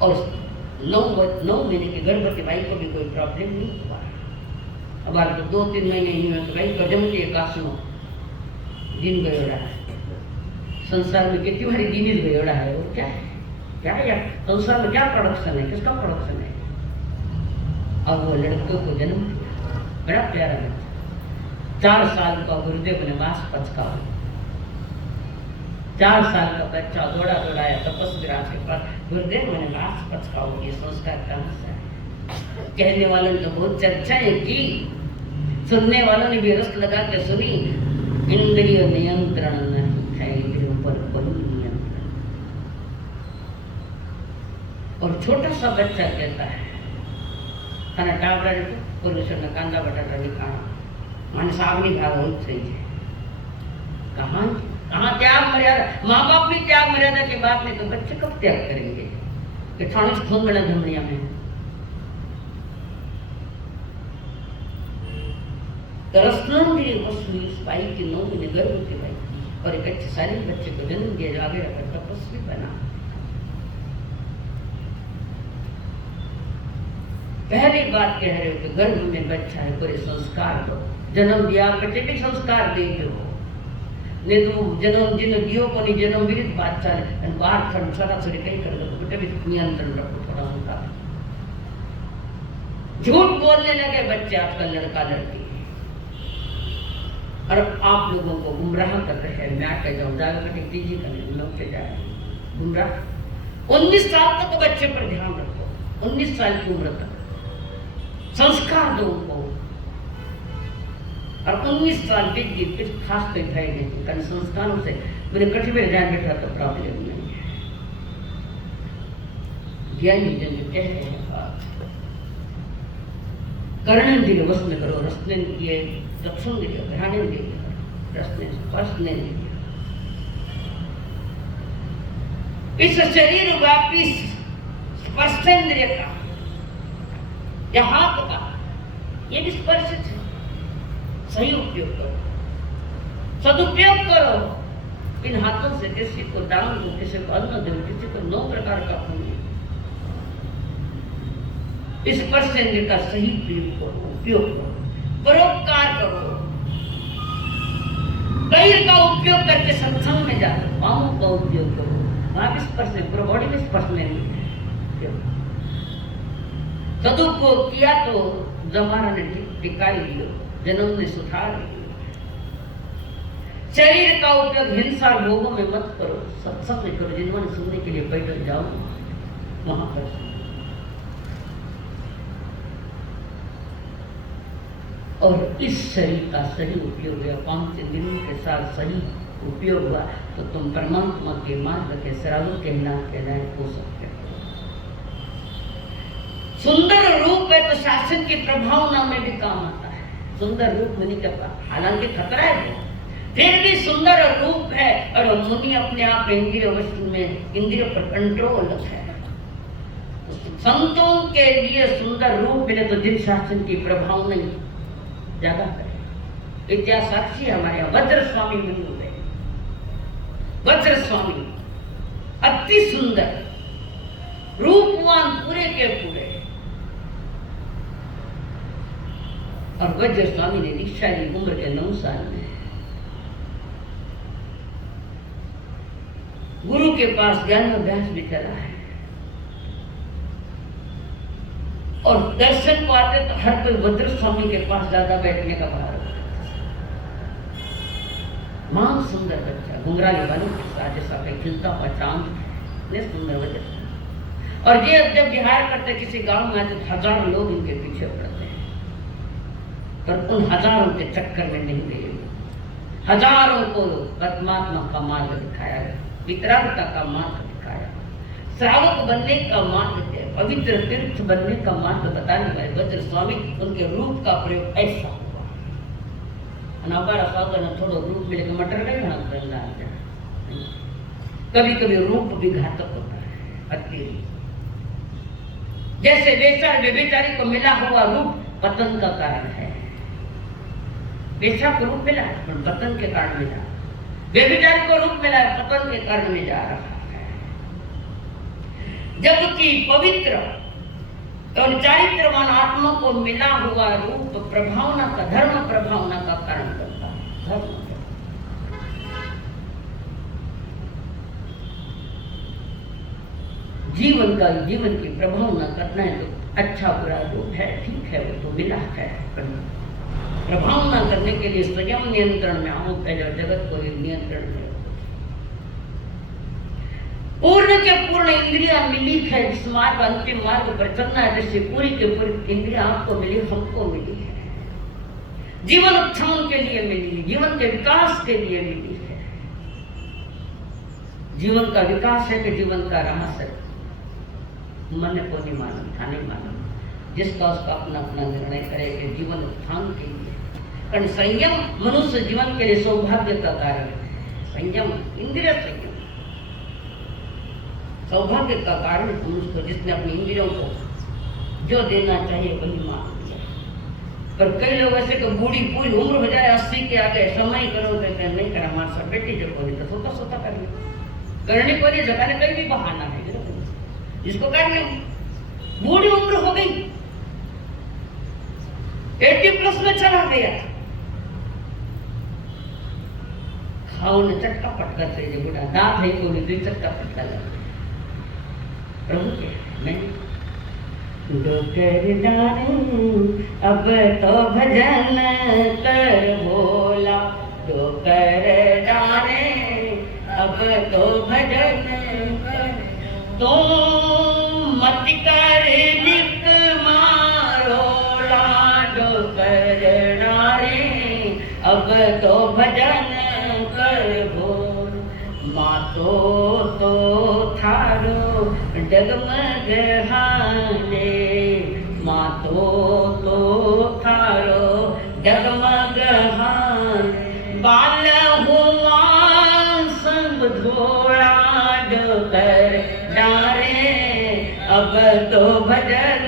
और 9 महीने की गर्भवती भाई को भी कोई प्रॉब्लम नहीं हुआ। अब आप तो 2-3 महीने ही हुए तो भाई कदम के कासनो दिन गयोड़ा है, संसार में कितनी बारी दिन ही गयोड़ा है, वो क्या है, क्या है यार, संसार में क्या प्रोडक्शन है, किसका प्रोडक्शन है। अब वो लड़कों को जन्म दिया, बड़ा प्यारा बच्चा, 4 साल का गुरुदेव ने मांस पचका, 4 साल का बच्चा दौड़ाया तपस्वी राज के पास, गुरुदेव मैंने मांस पचकाओ, ये संस्कार कहाँ से है। कहने वालों ने तो बहुत चर्चाएं की, सुनने वालों ने भी रस लगा के सुनी। इंद्रिय नियंत्रण नहीं है, इंद्रियों पर कोई नियंत्रण। और छोटा सा बच्चा कहता है खाना टावड़ा पुरुषों ने कांदा बटाटा नहीं खाना, मैंने साग नहीं खाया, बहुत सही है। कहाँ त्याग मर्यादा, माँ बाप भी त्याग मर्यादा की बात नहीं तो बच्चे कब त्याग करेंगे कि थाने से खून बना धमनिया में। तरसनांद्रिय वसुली पाई की 9 महीने गर्भवती भाई और एक अच्छे सारे बच्चे को जन्म दिया जो आगे रखकर तपस्वी बना। पहली बात कह रहे हो कि गर्भ में बच्चा है, पूरे संस्कार दो। जन्म दिया बच्चे भी संस्कार दे दो, नहीं तो जन्म जिन दियो को नहीं जन्म विरित बात चले बाहर छोटा छोटे कहीं कर दो, बेटे भी नियंत्रण रखो थोड़ा उनका। झूठ बोलने लगे बच्चे आजकल, लड़का लड़की, और आप लोगों को गुमराह कर रहे हैं। मैं कह जाऊँ जाएगा बेटे तीजी करने लोग के जाए गुमराह। 19 साल तक तो बच्चे पर ध्यान रखो, 19 साल की उम्र तक संस्कार दो उनको, और 19 साल के कुछ खास कोई भय नहीं, कारण संस्कारों से मेरे कठिन में ध्यान बैठा तो प्रॉब्लम नहीं है। ज्ञानी जन कहते हैं कर्णेन्द्रिय वश में करो, रसनेन्द्रिय चक्षुन्द्रिय घ्राणेन्द्रिय रसने स्पर्शनेन्द्रिय। इस शरीर व्यापी स्पर्शेन्द्रिय का या हाथ का ये भी स्पर्शित है, सही उपयोग करो, सदुपयोग करो। इन हाथों से किसी को दान दो, किसी को अन्न दो, किसी को 9 प्रकार का पुण्य। इस स्पर्शेन्द्रिय का सही उपयोग करो, परोपकार करो। पैर का उपयोग करके सत्संग में जाओ, पाँव का उपयोग करो, वहां भी स्पर्श है, पूरा बॉडी में स्पर्श नहीं है। सदुपयोग किया तो जमाना ने टिकाई लियो, जन्म ने सुधार लियो। शरीर का उपयोग हिंसा लोगों में मत करो, सत्संग में करो। जिन्होंने सुनने के लिए बैठ जाओ वहां पर। और इस शरीर का सही उपयोग या 5 इंद्रियों के साथ सही उपयोग हुआ तो तुम परमात्मा के मार्ग के श्रावक के लायक हो सकते हो। सुंदर रूप है तो शासन की प्रभावना में भी काम आता है। सुंदर रूप मुनि का हालांकि खतरा है, फिर भी सुंदर रूप है और मुनि अपने आप इंद्रिय वस्तु में इंद्रियों पर कंट्रोल है। संतों के लिए सुंदर रूप मिले तो जिन शासन की प्रभावना ज्यादा करे। इतिहास साक्षी है हमारे यहाँ वज्र स्वामी मुनि हुए। वज्र स्वामी अति सुंदर रूपवान पूरे के पूरे, और वज्र स्वामी ने दीक्षा ली उम्र के 9 साल में। गुरु के पास ज्ञान अभ्यास भी करा है, और दर्शन को आते तो हर कोई वज्र स्वामी के पास ज्यादा बैठने का भार होता। मान सुंदर बच्चा घुंघराले बालों के साथ जैसा कहीं खिलता हुआ चांद ने सुंदर वज्र। और ये जब विहार करते किसी गांव में आते 1000 लोग इनके पीछे पड़ते हैं, पर उन हजारों के चक्कर में नहीं गए। हजारों को परमात्मा का मार्ग दिखाया, वितरागता का मार्ग दिखाया, श्रावक बनने का मार्ग, पवित्र तीर्थ बनने का मार्ग बताने वाले वज्र स्वामी। उनके रूप का प्रयोग ऐसा हुआ। अनाबारा साधन थोड़ा रूप मिले के मटर नहीं खाना, कभी कभी रूप भी घातक होता है, अतिरिक्त। जैसे बेचारी को मिला हुआ रूप पतन का कारण है। बेचा को रूप मिला पर पतन के कारण मिला, बेचारी को रूप मिला पतन के कारण में जा रहा है। जबकि पवित्र और चारित्रवान आत्मा को मिला हुआ रूप प्रभावना का, धर्म प्रभावना का कारण बनता है। धर्म जीवन की प्रभावना करना है तो अच्छा बुरा रूप है, ठीक है, वो तो मिला है। प्रभावना करने के लिए स्वयं नियंत्रण में आओ, पहले जगत को नियंत्रण में। पूर्ण के पूर्ण इंद्रिया मिली है, जिस मार्ग अंतिम मार्ग पर चलना है, जैसे पूरी के पूरी इंद्रिया आपको मिली, हमको मिली है। जीवन उत्थान के लिए मिली है, जीवन के विकास के लिए मिली है। जीवन का विकास है कि जीवन का रहस्य। मन को नहीं मालूम था, नहीं मालूम। जिसका उसका अपना अपना निर्णय करे कि जीवन उत्थान के लिए, कारण संयम मनुष्य जीवन के लिए सौभाग्य का कारण है। संयम, इंद्रिय संयम सौभाग्य का कारण मनुष्य, जिसने अपनी इंद्रियों को जो देना चाहिए वही मान दिया। पर कई लोग ऐसे को बूढ़ी पूरी उम्र हो जाए 80 के आगे समय करो कहते हैं नहीं करा, हमारे सब बेटी जो कोई तो सोता सोता करने को नहीं जगह कहीं भी बहाना है जिसको करने बूढ़ी उम्र हो गई 80+ में चला गया, खाओ ने चटका पटका से जो बुढ़ा दांत है को नहीं चटका पटका लगा प्रभु के नहीं डोकर डारे अब तो भजन कर भोला, डोकर डारे अब तो भजन कर, तुम मत कर निक मारो डोकर डारे अब तो भजन कर भोल, मातो तो थारो डगमग हाने, मातो तो थारो डगमग हाने, बाल हुआ संग धोड़ा डोकर डारे अब तो भजन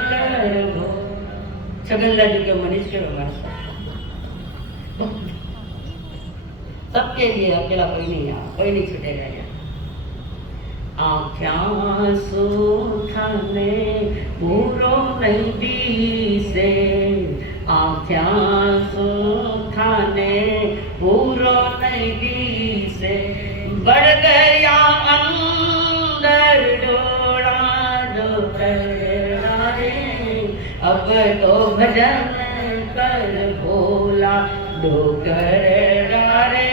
कर भोल। छगनलाल जी के मनीष सबके लिए अकेला कोई नहीं है, कोई नहीं छूटेगा यहाँ। आँख्यां सुखाने पूरो नहीं दिसे, आँख्यां सुखाने पूरो नहीं दिसे, बढ़ गया अंदर डोड़ा डोकर डारे अब तो भजन कर भोला, डोकर डारे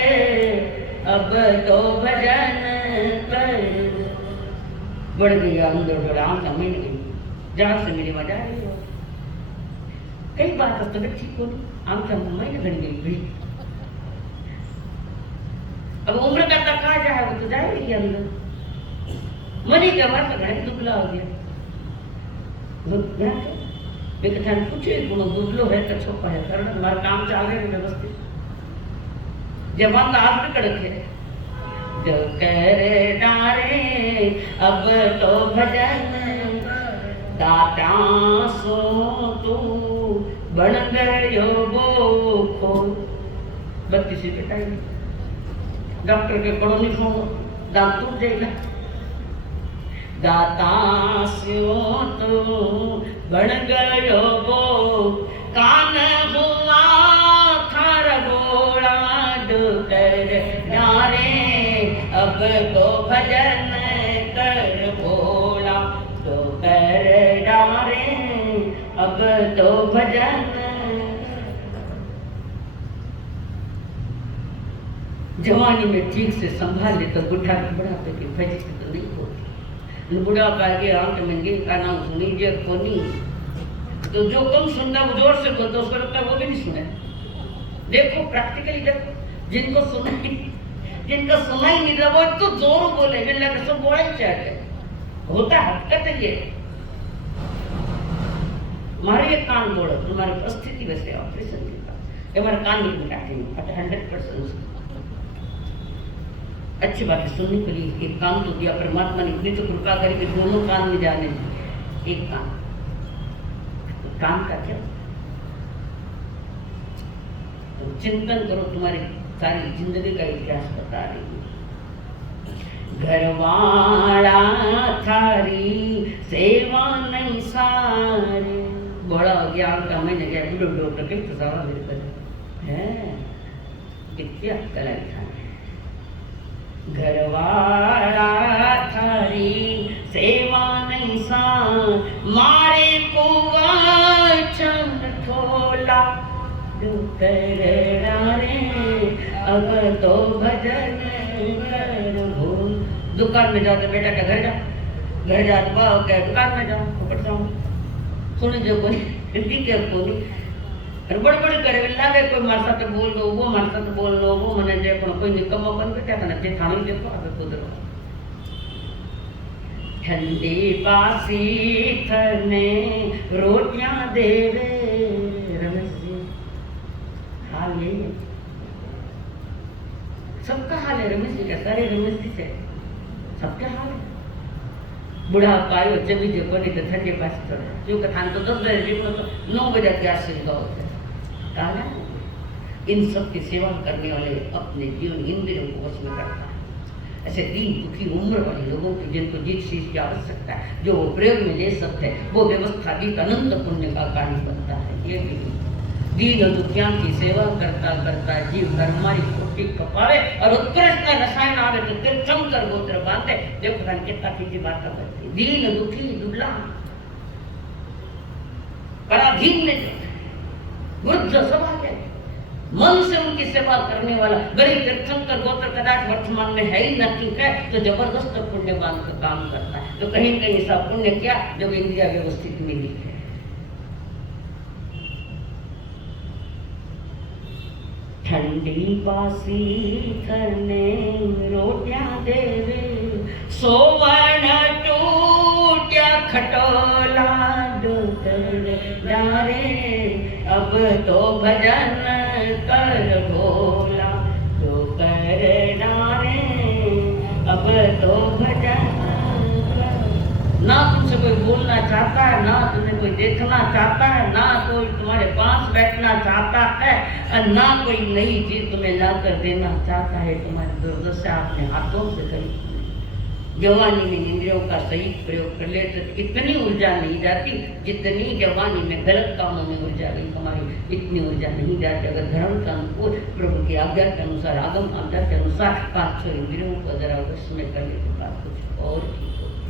अब तो भजन कर, बढ़ गया अंदर डोला आंखें मिल गई, जहाँ से मेरी मजा आई हो कई बार तो तबियत ठीक होनी आंखें मैंने घड़ी गई भी, अब उम्र का तक आ जाए वो तो जाएगी अंदर, मनी के बाद तो घड़ी दुबला हो गया, लेकिन पूछे दुबलो है तो छोपा है कारण हमारा काम चल रहे व्यवस्थित, जवान तो आप भी कड़क है जो करे डारे अब तो भजन दाता सो तू बन गयो बोखो, 32 के टाइम डॉक्टर के कड़ो नहीं खाओ दांत टूट जाएगा, दाता स्यो तू बन गयो बो, कान हुआ थार गोड़ा डोकर डारे अब तो भजन कर भोला, डोकर डारे अब तो भजन। जवानी में ठीक से संभाल ले तो बुढ़ापे की फजित तो नहीं होती, बुढ़ापा आगे आंख महंगे का नाम सुनी जे कोनी, तो जो कम सुनना वो जोर से बोलता उसको लगता है वो भी नहीं सुने। देखो प्रैक्टिकली देखो जिनको सुना ही नहीं रहा वो तो जोर बोले मिलने के सब बोला ही चाहिए होता हकीकत है ये, हमारे ये कान बोलो तुम्हारी परिस्थिति वैसे ऑपरेशन की का हमारे कान नहीं मिटाते 100% अच्छी बात है सुनने के लिए एक कान तो दिया परमात्मा ने, इतनी तो कृपा करी कि दोनों कान में जाने एक कान, तो कान का क्या तो चिंतन करो, तुम्हारी सारी जिंदगी का इतिहास बता रही है। घरवाड़ा थारी सेवा नहीं सारे, बड़ा ज्ञान का मैंने गया बुढ़ो डॉक्टर कहीं तो सारा मेरे पर है कितना कलाई था। घरवाड़ा थारी सेवा नहीं सा मारे कुआ चंद थोला, डूकर डारे अब तो भजन कर भूल। दुकान में जाओ तो बेटा का घर जाओ बाओ क्या दुकान में जाओ ऊपर जाओ सुने जो कोई हिंदी के कोई बड़बड़ करे लागे कोई मार साथ बोल लो वो मार साथ बोल लो वो मने जे पण कोई निकम्मा बन के क्या था जे थाणी देखो आगे खुद ठंडी बासी थने रोटियां देवे रमेश जी। हाल यही है, सबका हाल है रमेश जी का, सारे रमेश जी से सबका हाल है। बुढ़ा पायो जब जो कोनी तो ठंडे पास तो जो कथान तो 10 बजे जीवो तो 9 बजे के आशीष गाओ थे कहा। इन सब की सेवा करने वाले अपने जीवन इंद्रियों को वश में करता है। ऐसे दीन दुखी उम्र वाले लोगों की जिनको जिस चीज की आवश्यकता है जो वो प्रयोग में ले सकते हैं, वो व्यवस्था दी अनंत पुण्य का कारण बनता है। ये भी दीन दुखियां की सेवा करता करता जीव कर हमारी कोटि कपावे और उत्कृष्ट रसायन आवे तो तीर्थंकर गोत्र बांधे। देखो भगवान कितना की बात करती, दीन दुखी दुबला पराधीन ने वृद्ध सभा के मन से उनकी सेवा करने वाला गरीब तीर्थंकर गोत्र कदाच वर्तमान में है ही न, ठीक है, तो जबरदस्त पुण्यवान का काम करता है। तो कहीं कहीं ऐसा पुण्य क्या जब इंद्रिया व्यवस्थित मिली है। ठंडी बासी थने रोटियां देवे सोवण टूट्या खटोला डारे अब तो भजन कर भोला तो कर डारे अब तो भजन कर। ना तुमसे कोई बोलना चाहता है, ना तुम्हें कोई देखना चाहता है, ना कोई तुम्हारे पास बैठना चाहता है, और ना कोई नई चीज तुम्हें लाकर देना चाहता है। तुम्हारी दुर्दशा अपने हाथों से करी। जवानी में इंद्रियों का सही प्रयोग कर ले तो इतनी ऊर्जा नहीं जाती जितनी जवानी में गलत कामों में ऊर्जा गई। हमारी इतनी ऊर्जा नहीं जाती अगर धर्म का अनुकूल प्रभु की आज्ञा के अनुसार आगम आज्ञा के अनुसार 5-6 इंद्रियों को जरा वश में करने के बाद कुछ और ठीक होती।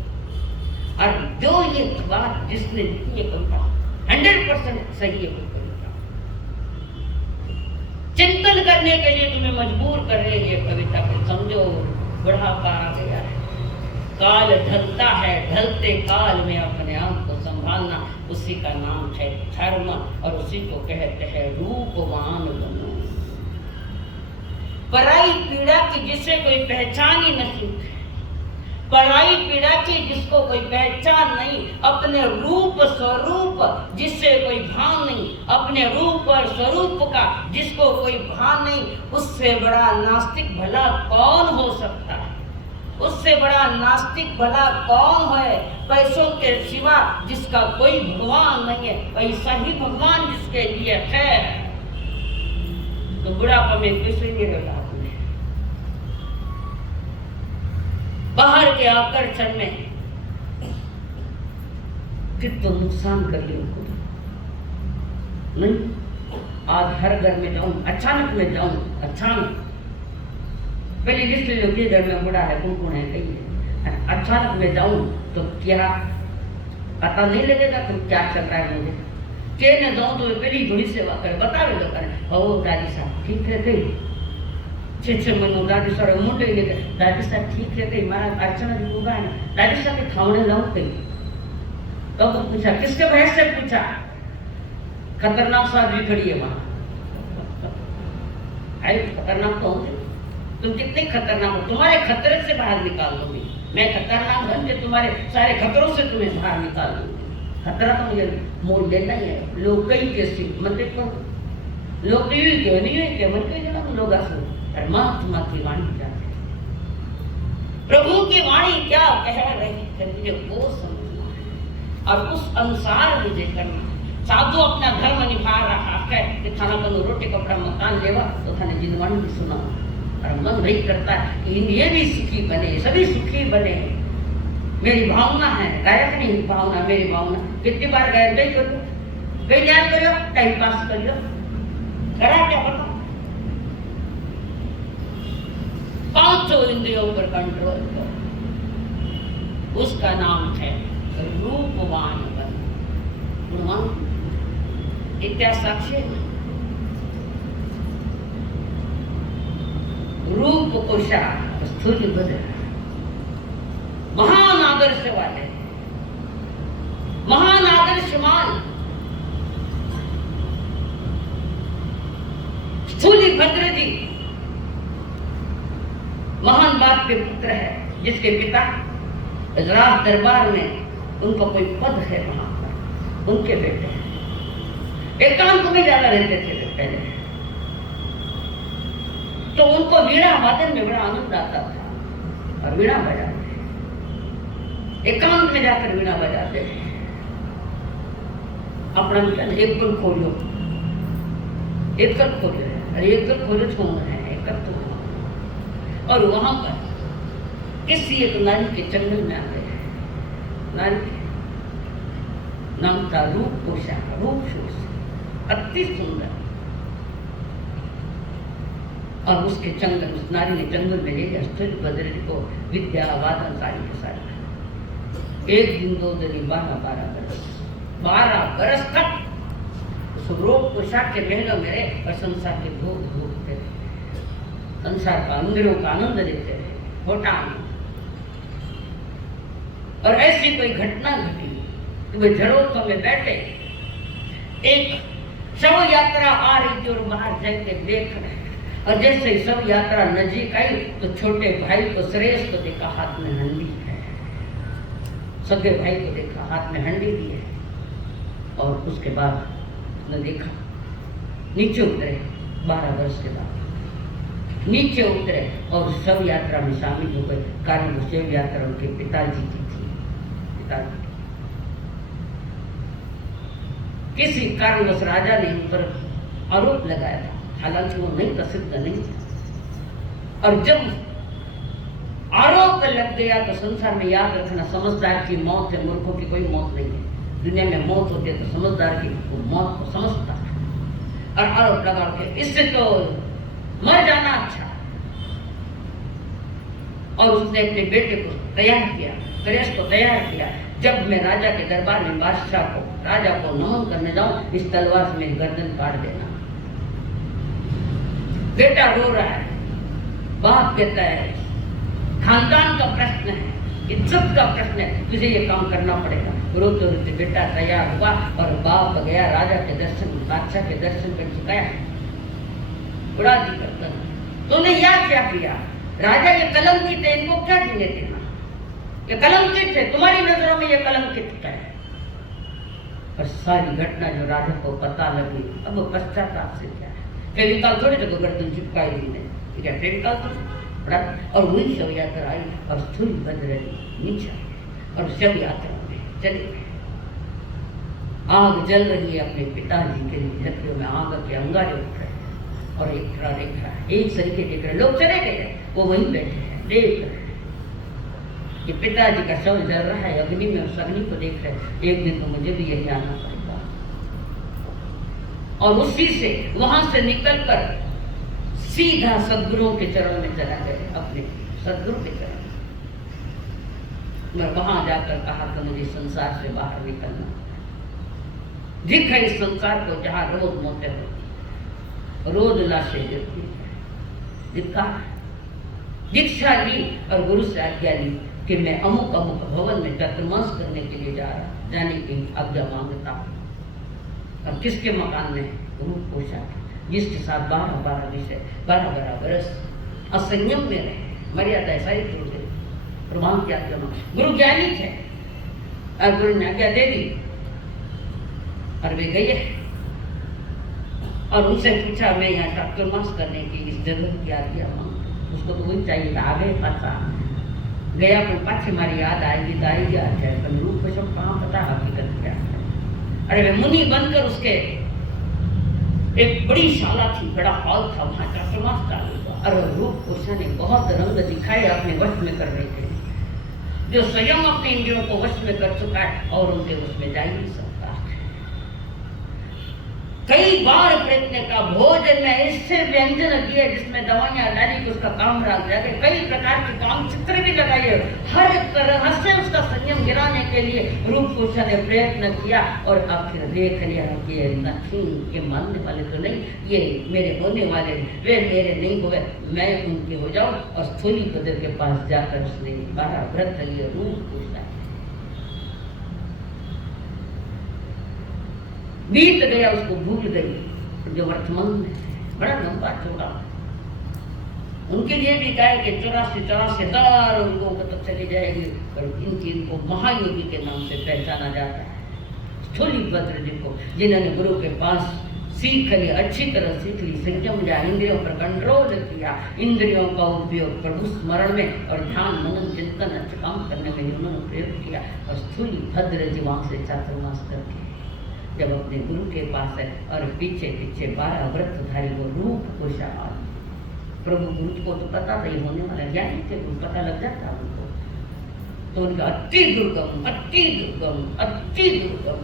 और जो ये बात जिसने ये कविता 100% सही है, कोई कविता चिंतन करने के लिए तुम्हें मजबूर कर रही है कविता को। समझो बुढ़ापा आ गया है, काल ढलता है, ढलते काल में अपने आप को संभालना उसी का नाम है धर्म और उसी को कहते हैं रूपवान बनो। पराई पीड़ा की जिसे कोई पहचान ही नहीं, पराई पीड़ा की जिसको कोई पहचान नहीं, अपने रूप स्वरूप जिससे कोई भान नहीं, अपने रूप और स्वरूप का जिसको कोई भान नहीं, उससे बड़ा नास्तिक भला कौन हो सकता है? उससे बड़ा नास्तिक भला कौन है? पैसों के सिवा जिसका कोई भगवान नहीं है, पैसा ही भगवान जिसके लिए है। तो बुढ़ापा में किसी नहीं रहा आपने बाहर के आकर्षण में कितना नुकसान कर लिया उनको नहीं। आज हर घर में जाऊं, अचानक में जाऊं, अचानक पहले लिस्ट लो कि घर में बूढ़ा है, कौन है, कहीं है। अचानक मैं जाऊं तो क्या पता नहीं लगेगा तुम क्या चल रहा है मुझे। के न जाऊं तो पहली थोड़ी सेवा करे, बता रहे लोग करें हो दादी साहब ठीक है कहीं 6 महीनों दादी साहब मुंडे लेके दादी साहब ठीक है कहीं मारा अर्चना जी होगा है ना दादी साहब के खावने लाऊं कहीं। तो पूछा किसके भैंस से पूछा, खतरनाक साध्वी खड़ी है वहां। खतरनाक तो होंगे तुम, कितने खतरनाक हो, तुम्हारे खतरे से बाहर निकाल दूंगी मैं। खतरनाक बन के तुम्हारे सारे खतरों से तुम्हें बाहर निकाल दूंगी। खतरा तो मुझे मोल लेना ही है। लोग कई कैसे मंदिर पर लोग क्यों नहीं हुए क्या मन के जगह लोग परमात्मा की वाणी जाते, प्रभु की वाणी क्या कह रही है मुझे वो समझना है और उस अनुसार मुझे करना। साधु अपना धर्म निभा रहा है कि खाना बनो रोटी कपड़ा मकान लेवा तो थाने जिनवाणी भी सुना और मन नहीं करता कि ये भी सुखी बने, सभी सुखी बने। मेरी भावना है, गायक नहीं भावना, मेरी भावना। कितनी बार गायक गई करो, कहीं याद करो, टाइम पास कर लो, करा क्या पता। 5 इंद्रियों पर कंट्रोल करो, उसका नाम है रूपवान बन। गुणवान इतिहास साक्षी है। रूप कोशा स्थूल बदल महान आदर्श वाले, महान आदर्शमान स्थूली भद्र जी महान बाप के पुत्र है जिसके पिता राज दरबार में उनका कोई पद है वहां पर, उनके बेटे एकांत में ज्यादा रहते थे पहले, तो उनको वीणा वादन में बड़ा आनंद आता था और वीणा बजाते, एकांत में जाकर वीणा बजाते। अपना एक गुण खोलो, एक कल खोलो, अरे एक कल खोलो छोड़ है, एक कल तो। और वहां पर किसी एक नारी के जंगल में आ गए, नारी के नाम था रूप पोषा, रूप शोष, अति सुंदर। और उसके जंगल, उस नारी ने जंगल में ले गया स्थिर बदरी को, विद्या वादन सारी के सारी। एक दिन 2 दिन 12 बरस तक उस रूप पोशाक के महलों में रहे और संसार के भोग भोगते रहे, संसार का इंद्रियों का आनंद लेते रहे, खोटा आनंद। और ऐसी कोई घटना घटी कि वे झरोखों में बैठे, एक शव यात्रा आ रही थी और बाहर जाके देख रहे, और जैसे ही शव यात्रा नजीक आई तो छोटे भाई को, श्रेष्ठ को देखा हाथ में हंडी है, सगे भाई को देखा हाथ में हंडी दी है। और उसके बाद उसने देखा, नीचे उतरे, 12 वर्ष के बाद नीचे उतरे और शव यात्रा में शामिल हो गए। कारण शव यात्रा उनके पिताजी की थी, पिताजी किसी कारणवश राजा ने उन पर आरोप लगाया था, हालांकि वो नहीं प्रसिद्ध नहीं था। और जब आरोप लग गया तो संसार में याद रखना, समझदार की मौत है, मूर्खों की कोई मौत नहीं है। दुनिया में मौत होती है तो समझदार की वो मौत को समझता है। और आरोप लगा के इससे तो मर जाना अच्छा। और उसने अपने बेटे को तैयार किया, श्रेष्ठ को तैयार किया, जब मैं राजा के दरबार में बादशाह को, राजा को नमन करने जाऊं, इस तलवार से मेरी गर्दन काट देना। बेटा रो रहा है, बाप कहता है खानदान का प्रश्न है, इज्जत का प्रश्न है, तुझे ये काम करना पड़ेगा। रोते रोते बेटा तैयार हुआ और बाप गया राजा के दर्शन, बादशाह के दर्शन कर चुकाया, उड़ा दी गर्दन। तूने याद क्या किया? राजा ये कलंकित है, इनको क्या जीने देना, ये कलंकित है, तुम्हारी नजरों में ये कलंकित है। और सारी घटना जो राजा को पता लगी, अब पश्चाताप से क्या है, फेविकॉल थोड़ी जगह गर्दन चिपकाई दी नहीं, क्या फेविकॉल तो बड़ा। और वही शव यात्रा आई और स्थूल बदरली नीचे और शव यात्रा में चले गए। आग जल रही है अपने पिताजी के लिए, झटके में आग के अंगारे उठ रहे हैं और एक रहा एक सरीके देख रहे, लोग चले गए, वो वहीं बैठे हैं देख रहे हैं कि पिताजी का शव जल रहा है अग्नि में, उस अग्नि को देख रहे, एक दिन तो मुझे भी यही आना पड़ेगा। और उसी से वहां से निकलकर सीधा सदगुरुओं के चरण में चला गए, अपने सदगुरु के चरण। मैं वहां जाकर कहा कि मुझे संसार से बाहर निकलना, दिख है इस संसार को जहां रोज मौतें होती, रोज लाशें गिरती, दिखा दीक्षा ली और गुरु से आज्ञा ली कि मैं अमुक अमुक भवन में चतुर्मास करने के लिए जाने की आज्ञा मांगता हूँ। और किसके मकान में? रूप पोषा, जिसके साथ 12 विषय 12 वर्ष असंयम में रहे, मर्यादा ऐसा ही छोड़ गई, प्रमाण की आज्ञा मांग। गुरु ज्ञानी थे और गुरु ने आज्ञा दे दी और वे गए और उनसे पूछा मैं यहाँ चतुर्मास करने की इस जगह की आज्ञा मांग। उसको तो वही चाहिए था, आगे पासा गया पर पाछे मारी याद आएगी तो आई याद है, पर रूप को सब कहाँ पता हकीकत क्या है। अरे वे मुनि बनकर उसके एक बड़ी शाला थी, बड़ा हॉल था, वहाँ चतुर्मास चालू हुआ। और रूप पोषा ने बहुत रंग दिखाए अपने वश में कर रहे थे, जो स्वयं अपने इंद्रियों को वश में कर चुका है और उनके वश में जा ही नहीं सकता। कई बार प्रयत्न का, भोजन में ऐसे व्यंजन दिए जिसमें दवाइयां डाली कि उसका काम रह जाए, कई प्रकार के काम चित्र भी लगाए, हर तरह से उसका संयम गिराने के लिए रूप पोषा ने प्रयत्न किया। और आखिर देख लिया कि नहीं, ये मानने वाले तो नहीं, ये मेरे होने वाले, वे मेरे नहीं हुए, मैं उनके हो जाऊं। और स्थूली बदर के पास जाकर उसने 12 व्रत लिए, रूप पोषा बीत गया, उसको भूल गई जो वर्तमान में बड़ा लंबा चौड़ा। उनके लिए भी कहा कि 84,000 लोगों को तक चली जाएगी, पर इनको महायोगी के नाम से पहचाना जाता है। स्थूलिभद्र जी को, जिन्होंने गुरु के पास सीख ली, अच्छी तरह सीख ली, संयम लिया, इंद्रियों पर कंट्रोल किया, इंद्रियों का उपयोग प्रभु स्मरण में और ध्यान मनन चिंतन अच्छे काम करने में उन्होंने प्रयोग किया। और स्थूलिभद्र जी वहाँ से चातुर्मास करके जब अपने गुरु के पास है और पीछे पीछे 12 व्रतधारी वो रूप कुशाल, प्रभु गुरु को तो पता था ये होने वाला, ज्ञानी थे, पता लग जाता उनको, तो उनका अति दुर्गम अति दुर्गम अति दुर्गम।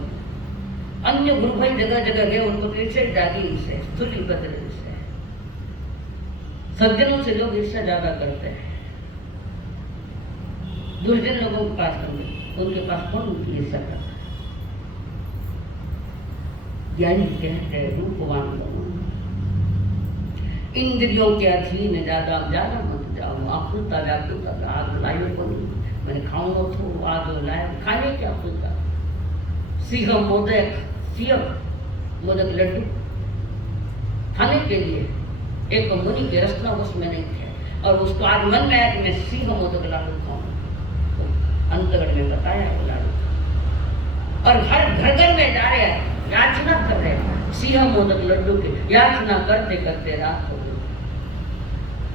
अन्य गुरु भाई जगह जगह गए, उनको तो ईर्ष्या जागी उनसे, स्थूलिभद्र से। सज्जनों से लोग ईर्ष्या ज्यादा करते हैं, दुर्जन लोगों के पास उनके पास कौन उनकी ईर्ष्या करता है? ज्ञानी कहते हैं रूपवान लोग, इंद्रियों के अधीन ज्यादा ज्यादा मत जाओ, आकुलता व्याकुलता आग लाइयो को नहीं, मैंने खाऊंगा तो आग लाए, खाने क्या आकुलता। सिंह मोदक, सिंह मोदक लड्डू खाने के लिए एक मुनि के रसना उसमें नहीं थे, और उसको आज मन में आया कि मैं सिंह मोदक लाडू खाऊंगा, तो अंतगढ़ में बताया वो लाडू, और हर घर घर में जा रहे हैं, याचना कर रहे हैं सिंह मोदक लड्डू के, याचना करते करते रात हो गई।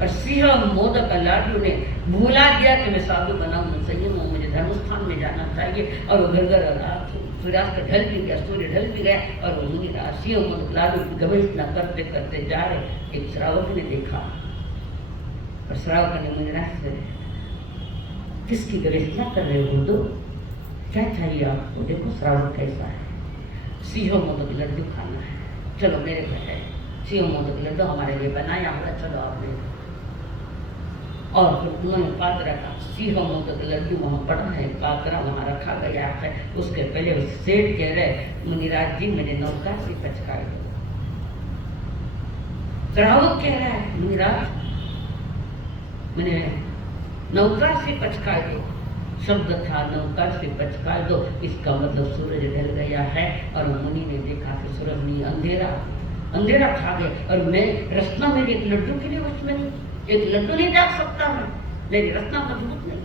और सिंह मोदक लाडू ने भूला दिया कि मैं साधु बनाऊं, संयम हूं, मुझे धर्म स्थान में जाना चाहिए, और वो घर घर रात सूर्यास्त ढल भी गया, सूर्य ढल भी गया, और वो मुनि सिंह मोदक लाडू की गवेषणा करते करते जा रहे। एक श्रावक ने देखा, और श्रावक ने मुनिराज से, किसकी गवेषणा कर रहे हो, दो क्या चाहिए आपको, देखो श्रावक कैसा है, सिंह मोदक लड्डू खाना है, चलो मेरे घर है, सिंह मोदक लड्डू हमारे लिए बनाया होगा, चलो आप ले। और फिर उन्होंने पात्रा का सिंह मोदक लड्डू वहाँ पड़ा है, पात्रा वहाँ रखा गया है, उसके पहले सेठ कह रहे मुनिराज जी मुझे नौका से पचकाए दो। श्रावक कह रहा है मुनिराज मुझे नौका से पचकाए दो, शब्द था नौका से पचकाए दो, इसका मतलब सूरज ढल गया है। और मुनि ने देखा कि सूरज नहीं, अंधेरा अंधेरा खा गया, और मैं रसना मेरी एक लड्डू के लिए उसमें नहीं, एक लड्डू नहीं डाल सकता मैं, मेरी रसना मजबूत नहीं,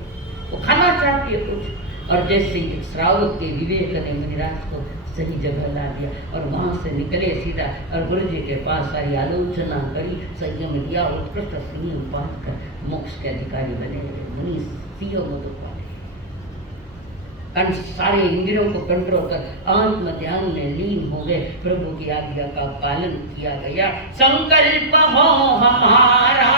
वो खाना चाहती है कुछ। और जैसे ही श्रावक के विवेक ने मुनिराज को सही जगह ला दिया, और वहाँ से निकले सीधा, और गुरु जी के पास सारी आलोचना करी, संयम लिया, उत्कृष्ट संयम पाठ कर मोक्ष के अधिकारी बने। मुनि सिंह मोदक सारे इंद्रियों को कंट्रोल कर आत्म ध्यान में लीन हो गए, प्रभु की आज्ञा का पालन किया गया। संकल्प हो हमारा